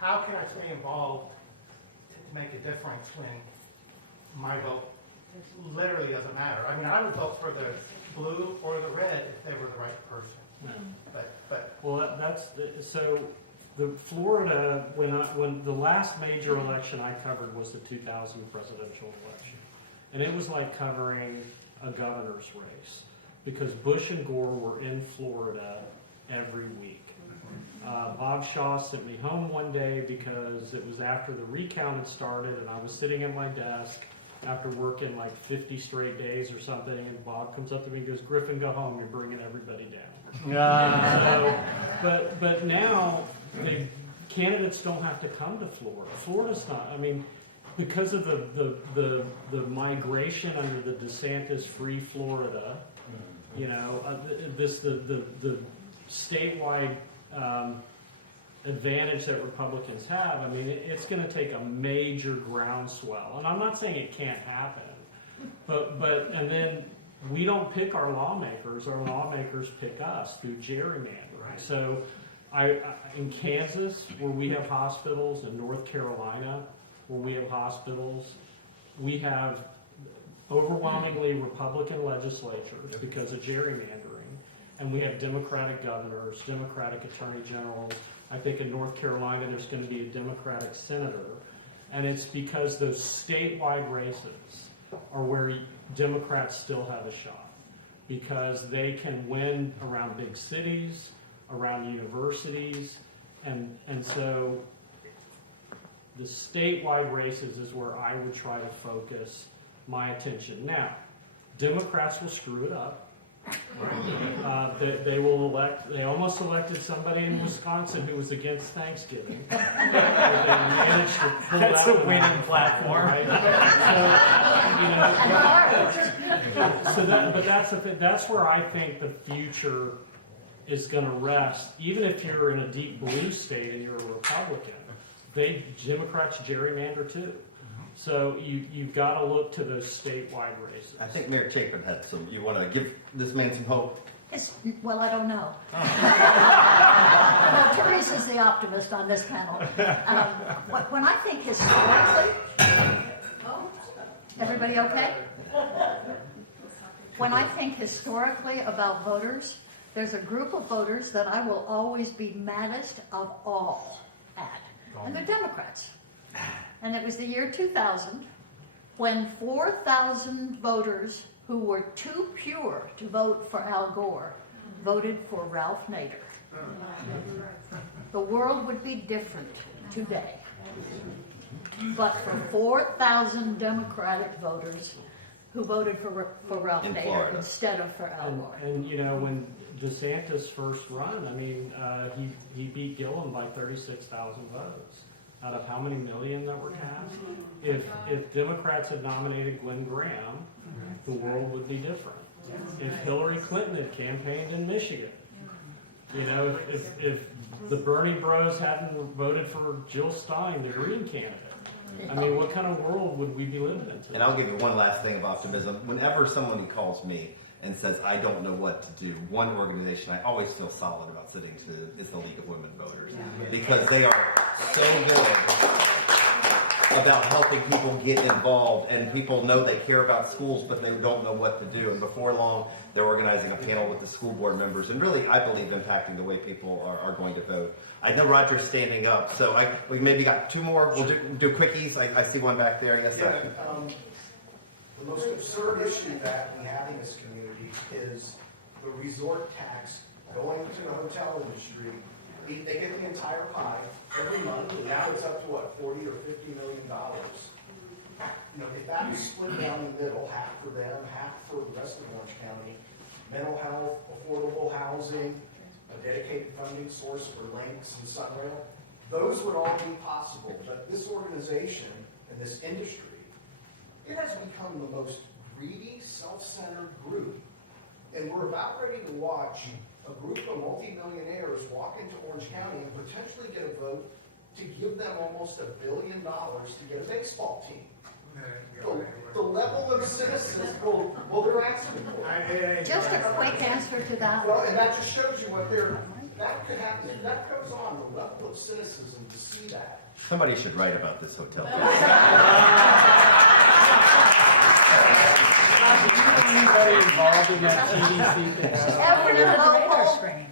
how can I stay involved to make a difference when my vote literally doesn't matter? I mean, I would vote for the blue or the red if they were the right person. But Well, so the Florida, when the last major election I covered was the 2000 presidential election. And it was like covering a governor's race because Bush and Gore were in Florida every week. Bob Shaw sent me home one day because it was after the recount had started and I was sitting at my desk after working like 50 straight days or something, and Bob comes up to me and goes, "Griffin, go home, you're bringing everybody down." But now the candidates don't have to come to Florida. Florida's not, I mean, because of the migration under the DeSantis free Florida, you know, the statewide advantage that Republicans have, I mean, it's going to take a major groundswell. And I'm not saying it can't happen, but and then we don't pick our lawmakers pick us through gerrymandering. Right. So in Kansas, where we have hospitals, in North Carolina, where we have hospitals, we have overwhelmingly Republican legislatures because of gerrymandering, and we have Democratic governors, Democratic attorney generals. I think in North Carolina there's going to be a Democratic senator, and it's because those statewide races are where Democrats still have a shot because they can win around big cities, around universities, and so the statewide races is where I would try to focus my attention. Now, Democrats will screw it up. They will elect. They almost elected somebody in Wisconsin who was against Thanksgiving. They managed to pull That's that a one winning out, platform. right? That's where I think the future is going to rest. Even if you're in a deep blue state and you're a Republican, Democrats gerrymander too. So you've got to look to those statewide races. I think Mayor Chapin had some. You want to give this man some hope? Well, I don't know. Well, Teresa's the optimist on this panel. When I think historically, everybody okay? When I think historically about voters, there's a group of voters that I will always be maddest of all at, and they're Democrats. And it was the year 2000 when 4,000 voters who were too pure to vote for Al Gore voted for Ralph Nader. The world would be different today. But for 4,000 Democratic voters who voted for Ralph In Nader Florida. instead of for Al Gore. And you know, when DeSantis first run, I mean, he beat Gillum by 36,000 votes. Out of how many million that were cast? If Democrats had nominated Glenn Graham, the world would be different. If Hillary Clinton had campaigned in Michigan, you know, if the Bernie Bros hadn't voted for Jill Stein, the Green candidate, I mean, what kind of world would we be living in today? And I'll give you one last thing of optimism. Whenever someone calls me and says, I don't know what to do, one organization I always feel solid about sitting to is the League of Women Voters. Because they are so good about helping people get involved, and people know they care about schools, but they don't know what to do. And before long, they're organizing a panel with the school board members, and really, I believe, impacting the way people are going to vote. I know Roger's standing up, so we maybe got two more. We'll do quickies. I see one back there. Yes, sir. The most absurd issue that we have in this community is the resort tax going to the hotel industry. They get the entire pie every month, and now it's up to what, $40 or $50 million. You know, if that was split down the middle, half for them, half for the rest of Orange County, mental health, affordable housing, a dedicated funding source for Links and Sunrail, those would all be possible. But this organization and this industry, it has become the most greedy, self-centered group. And we're about ready to watch a group of multimillionaires walk into Orange County and potentially get a vote to give them almost $1 billion to get a baseball team. The level of cynicism, well, they're asking for it. Just a quick answer to that. Well, and that just shows you that could happen. That goes on, the level of cynicism to see that. Somebody should write about this hotel. Anybody involved in that CDC thing?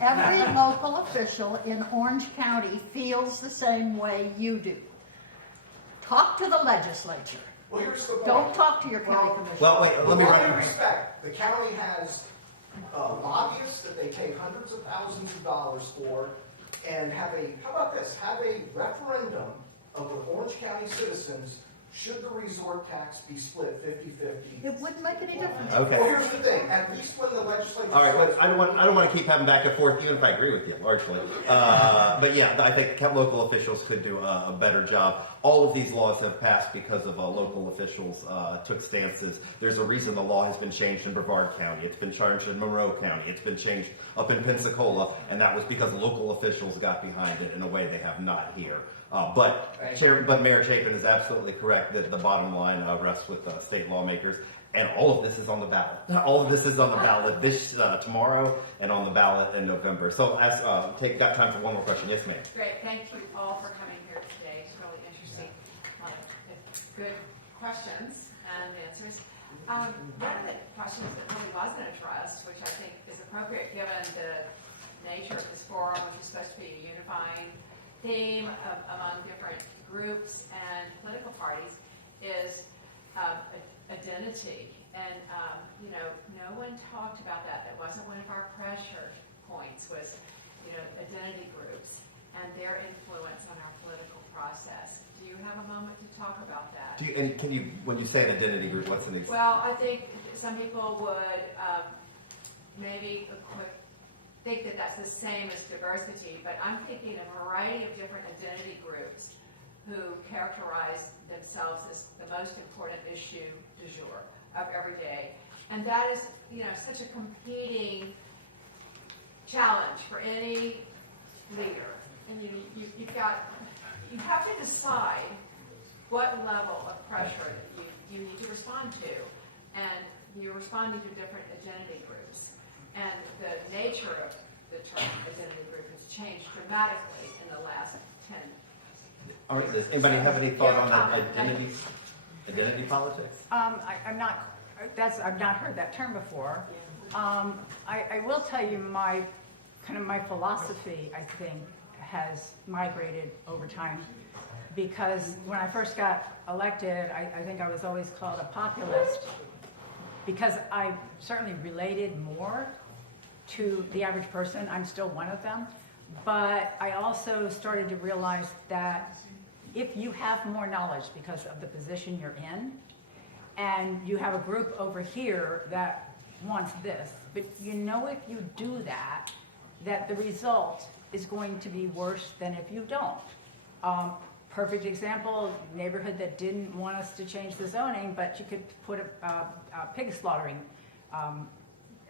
Every local official in Orange County feels the same way you do. Talk to the legislature. Well, here's the point. Don't talk to your county commissioner. Well, wait, let me With all run due it. respect, the county has lobbyists that they pay hundreds of thousands of dollars for, and how about this, have a referendum of the Orange County citizens, should the resort tax be split 50-50? It wouldn't make any difference. Okay. Well, here's the thing, at least when the legislature. All right, well, I don't want to keep having back and forth, even if I agree with you largely. But yeah, I think local officials could do a better job. All of these laws have passed because of local officials took stances. There's a reason the law has been changed in Brevard County. It's been changed in Monroe County. It's been changed up in Pensacola, and that was because local officials got behind it in a way they have not here. But Mayor Chapin is absolutely correct that the bottom line rests with state lawmakers, and all of this is on the ballot. All of this is on the ballot this tomorrow and on the ballot in November. So, got time for one more question. Yes, ma'am. Great, thank you all for coming here today. It's really interesting. Good questions and answers. One of the questions that really wasn't addressed, which I think is appropriate given the nature of this forum, which is supposed to be a unifying theme among different groups and political parties, is identity. And, no one talked about that. That wasn't one of our pressure points, was, identity groups and their influence on our political process. Do you have a moment to talk about that? Can you, when you say an identity group, what's an example? Well, I think some people would maybe think that that's the same as diversity, but I'm thinking a variety of different identity groups who characterize themselves as the most important issue du jour of every day. And that is, such a competing challenge for any leader. And you have to decide what level of pressure you need to respond to. And you're responding to different identity groups. And the nature of the term identity group has changed dramatically in the last 10 years. All right, does anybody have any thought on identity politics? I've not heard that term before. I will tell you my philosophy, I think, has migrated over time, because when I first got elected, I think I was always called a populist, because I certainly related more to the average person. I'm still one of them. But I also started to realize that if you have more knowledge because of the position you're in, and you have a group over here that wants this, but if you do that, that the result is going to be worse than if you don't. Perfect example, neighborhood that didn't want us to change the zoning, but you could put a pig slaughtering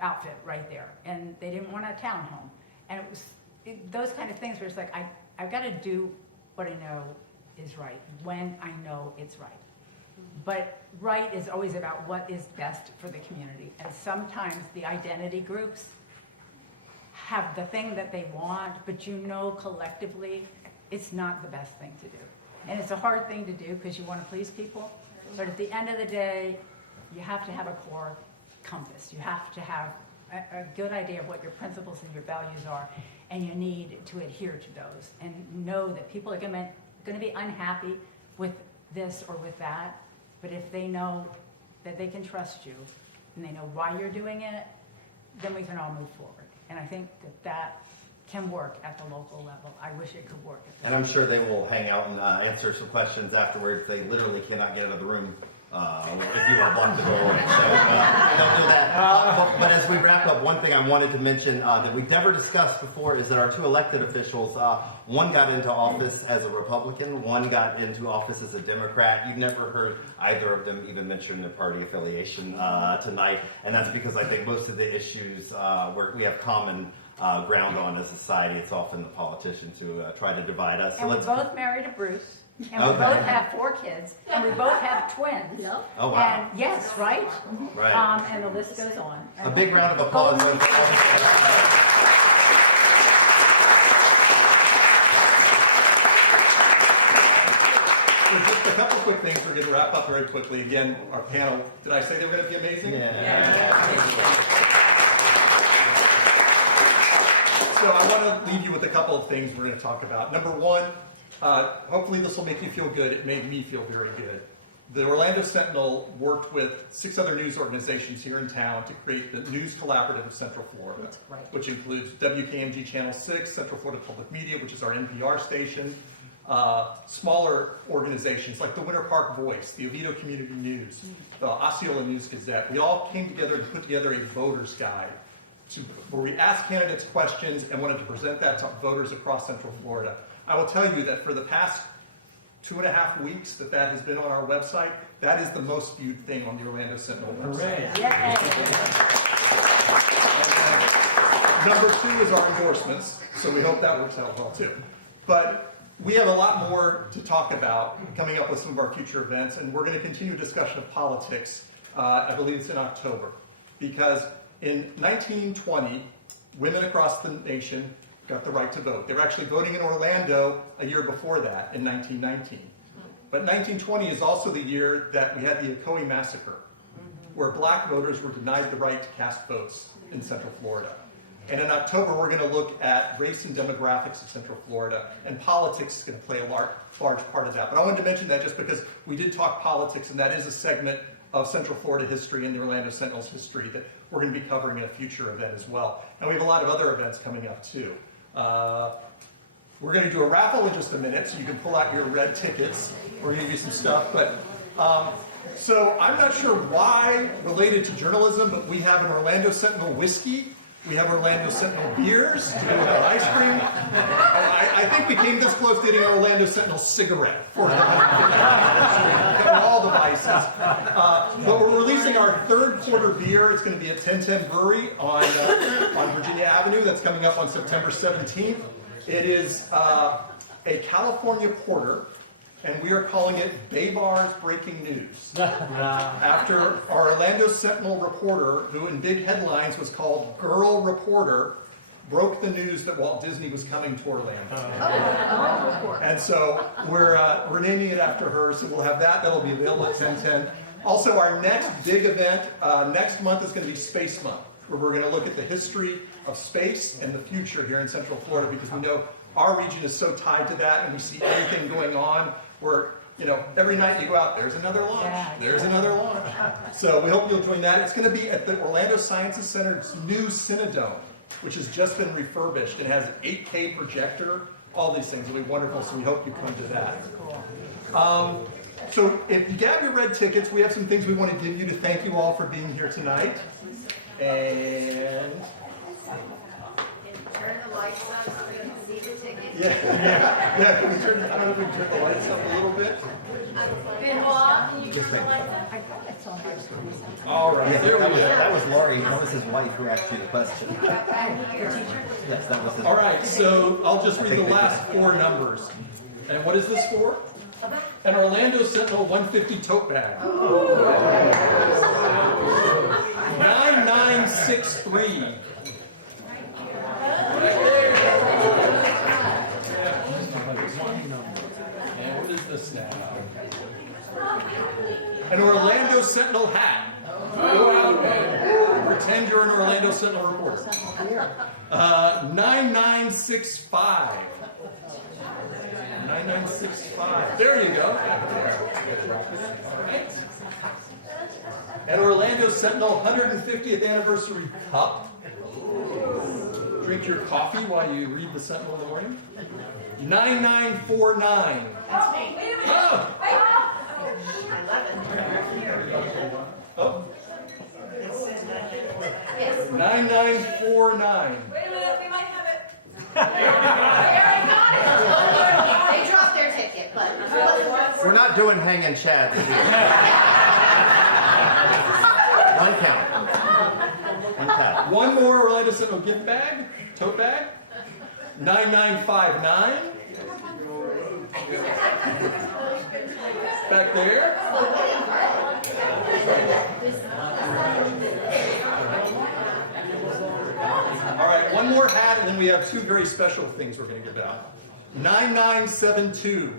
outfit right there, and they didn't want a townhome. And it was those kind of things where it's like, I've got to do what I know is right when I know it's right. But right is always about what is best for the community. And sometimes the identity groups have the thing that they want, but collectively it's not the best thing to do. And it's a hard thing to do because you want to please people. But at the end of the day, you have to have a core compass. You have to have a good idea of what your principles and your values are, and you need to adhere to those and know that people are going to be unhappy with this or with that, but if they know that they can trust you and they know why you're doing it, then we can all move forward. And I think that can work at the local level. I wish it could work at the And I'm sure they will hang out and answer some questions afterwards. They literally cannot get out of the room if you unblock the door. So don't do that. But as we wrap up, one thing I wanted to mention that we've never discussed before is that our two elected officials, one got into office as a Republican, one got into office as a Democrat. You've never heard either of them even mention their party affiliation tonight. And that's because I think most of the issues where we have common ground on as a society, it's often the politicians who try to divide us. And So we're both married to Bruce, and we Okay. both have 4 kids, and we both have twins. Yep. Oh, wow. And yes, right? Right. And the list goes on. A big round of applause. Golden- So just a couple quick things. We're going to wrap up very quickly. Again, our panel, did I say they were going to be amazing? So I want to leave you with a couple of things we're going to talk about. Number one, hopefully this will make you feel good. It made me feel very good. The Orlando Sentinel worked with 6 other news organizations here in town to create the News Collaborative of Central Florida, which includes WKMG Channel 6, Central Florida Public Media, which is our NPR station, smaller organizations like the Winter Park Voice, the Oviedo Community News, the Osceola News Gazette. We all came together to put together a voter's guide where we asked candidates questions and wanted to present that to voters across Central Florida. I will tell you that for the past 2.5 weeks that has been on our website, that is the most viewed thing on the Orlando Sentinel website. Number 2 is our endorsements, so we hope that works out well too. But we have a lot more to talk about coming up with some of our future events, and we're going to continue a discussion of politics. I believe it's in October, because in 1920, women across the nation got the right to vote. They were actually voting in Orlando a year before that, in 1919. But 1920 is also the year that we had the Ocoee Massacre, where black voters were denied the right to cast votes in Central Florida. And in October, we're going to look at race and demographics of Central Florida, and politics is going to play a large part of that. But I wanted to mention that just because we did talk politics, and that is a segment of Central Florida history and the Orlando Sentinel's history that we're going to be covering in a future event as well. And we have a lot of other events coming up too. We're going to do a raffle in just a minute, so you can pull out your red tickets. We're going to give you some stuff. But so I'm not sure why related to journalism, but we have an Orlando Sentinel whiskey. We have Orlando Sentinel beers to go with our ice cream. I think we came this close to getting an Orlando Sentinel cigarette for all devices. But we're releasing our 3rd quarter beer. It's going to be at 1010 Brewery on Virginia Avenue. That's coming up on September 17th. It is a California porter, and we are calling it Baybar's Breaking News. After our Orlando Sentinel reporter, who in big headlines was called Girl Reporter, broke the news that Walt Disney was coming to Orlando. And so we're naming it after her, so we'll have that. That'll be available at 1010. Also, our next big event next month is going to be Space Month, where we're going to look at the history of space and the future here in Central Florida, because we know our region is so tied to that, and we see everything going on where, every night you go out, there's another launch, there's another launch. So we hope you'll join that. It's going to be at the Orlando Sciences Center's new Cinedome, which has just been refurbished. It has an 8K projector, all these things. It'll be wonderful, so we hope you come to that. So if you have your red tickets, we have some things we want to give you to thank you all for being here tonight. And Turn the lights on so we can see the tickets. yeah. Can we turn? I don't know if we can turn the lights up a little bit. Benoit, can you turn the lights up? All right. There we go. That was Laurie. That was his wife who asked you the question. Yes, that was his All right. So I'll just read the last 4 numbers. And what is this for? An Orlando Sentinel 150 tote bag. 9963. And what is this now? An Orlando Sentinel hat. Go out and pretend you're an Orlando Sentinel reporter. 9965. 9965. There you go. An Orlando Sentinel 150th anniversary cup. drink your coffee while you read the Sentinel in the morning. 9949. Oh. Oh. 9949. Wait a minute, we might have it. They dropped their ticket, but We're not doing hanging Chad this evening. One count. One count. One more Orlando Sentinel gift bag, tote bag. 9959. Back there. All right, one more hat, and then we have two very special things we're going to give out. 9972.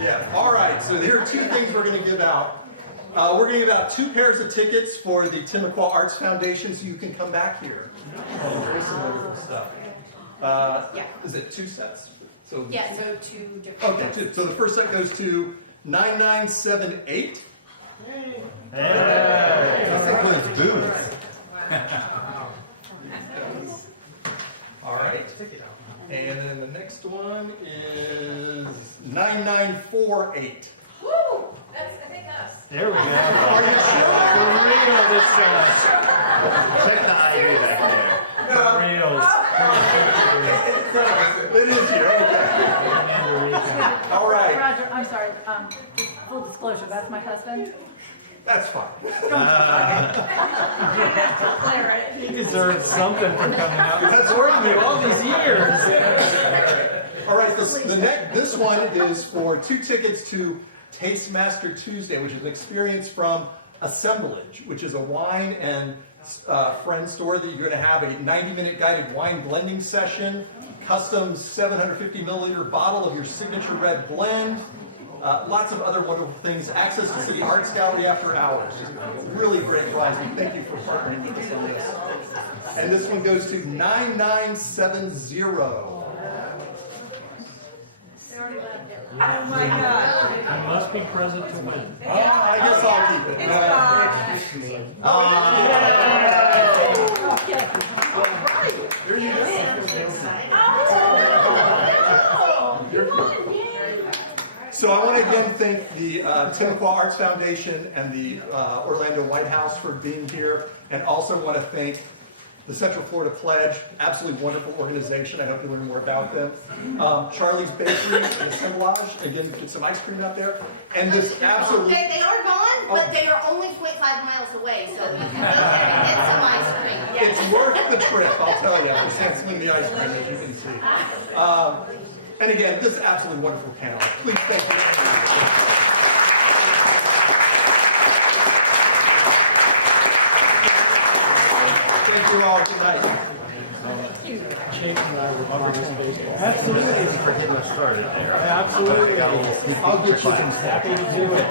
Yeah, all right, so here are two things we're going to give out. We're going to give out 2 pairs of tickets for the Timucua Arts Foundation so you can come back here. There's some wonderful stuff. Is it 2 sets? So, yeah, so 2 different. Okay, so the first set goes to 9978. This includes booze. All right. And then the next one is 9948. Woo! That's, I think, us. There we go. Are you sure? For real, this Check the ID back there. real. It is you. Okay. All right. Roger, I'm sorry, full disclosure, that's my husband. That's fine. He deserves something for coming out and supporting you all these years. All right. This one is for 2 tickets to Tastemaster Tuesday, which is an experience from Assemblage, which is a wine and friend store that you're going to have a 90-minute guided wine blending session, custom 750 milliliter bottle of your signature red blend, lots of other wonderful things, access to City Arts Gallery after hours. Just a really great prize. We thank you for partnering with us on this. And this one goes to 9970. Oh my God. You must be present to win. Oh, I guess I'll keep it. Here you go. So I want to again thank the Timucua Arts Foundation and the Orlando White House for being here, and also want to thank the Central Florida Pledge, absolutely wonderful organization. I hope you learn more about them. Charlie's Bakery and Assemblage, again, get some ice cream out there. And this absolutely... They are gone, but they are only 0.5 miles away, so you can go there and get some ice cream. Yes. It's worth the trip, I'll tell you, for sampling the ice cream, as you can see. And again, this absolutely wonderful panel. Please thank you. Thank you all tonight. Chase and I were playing baseball. Absolutely. For getting us started. Absolutely. I'll get you some Happy to do it.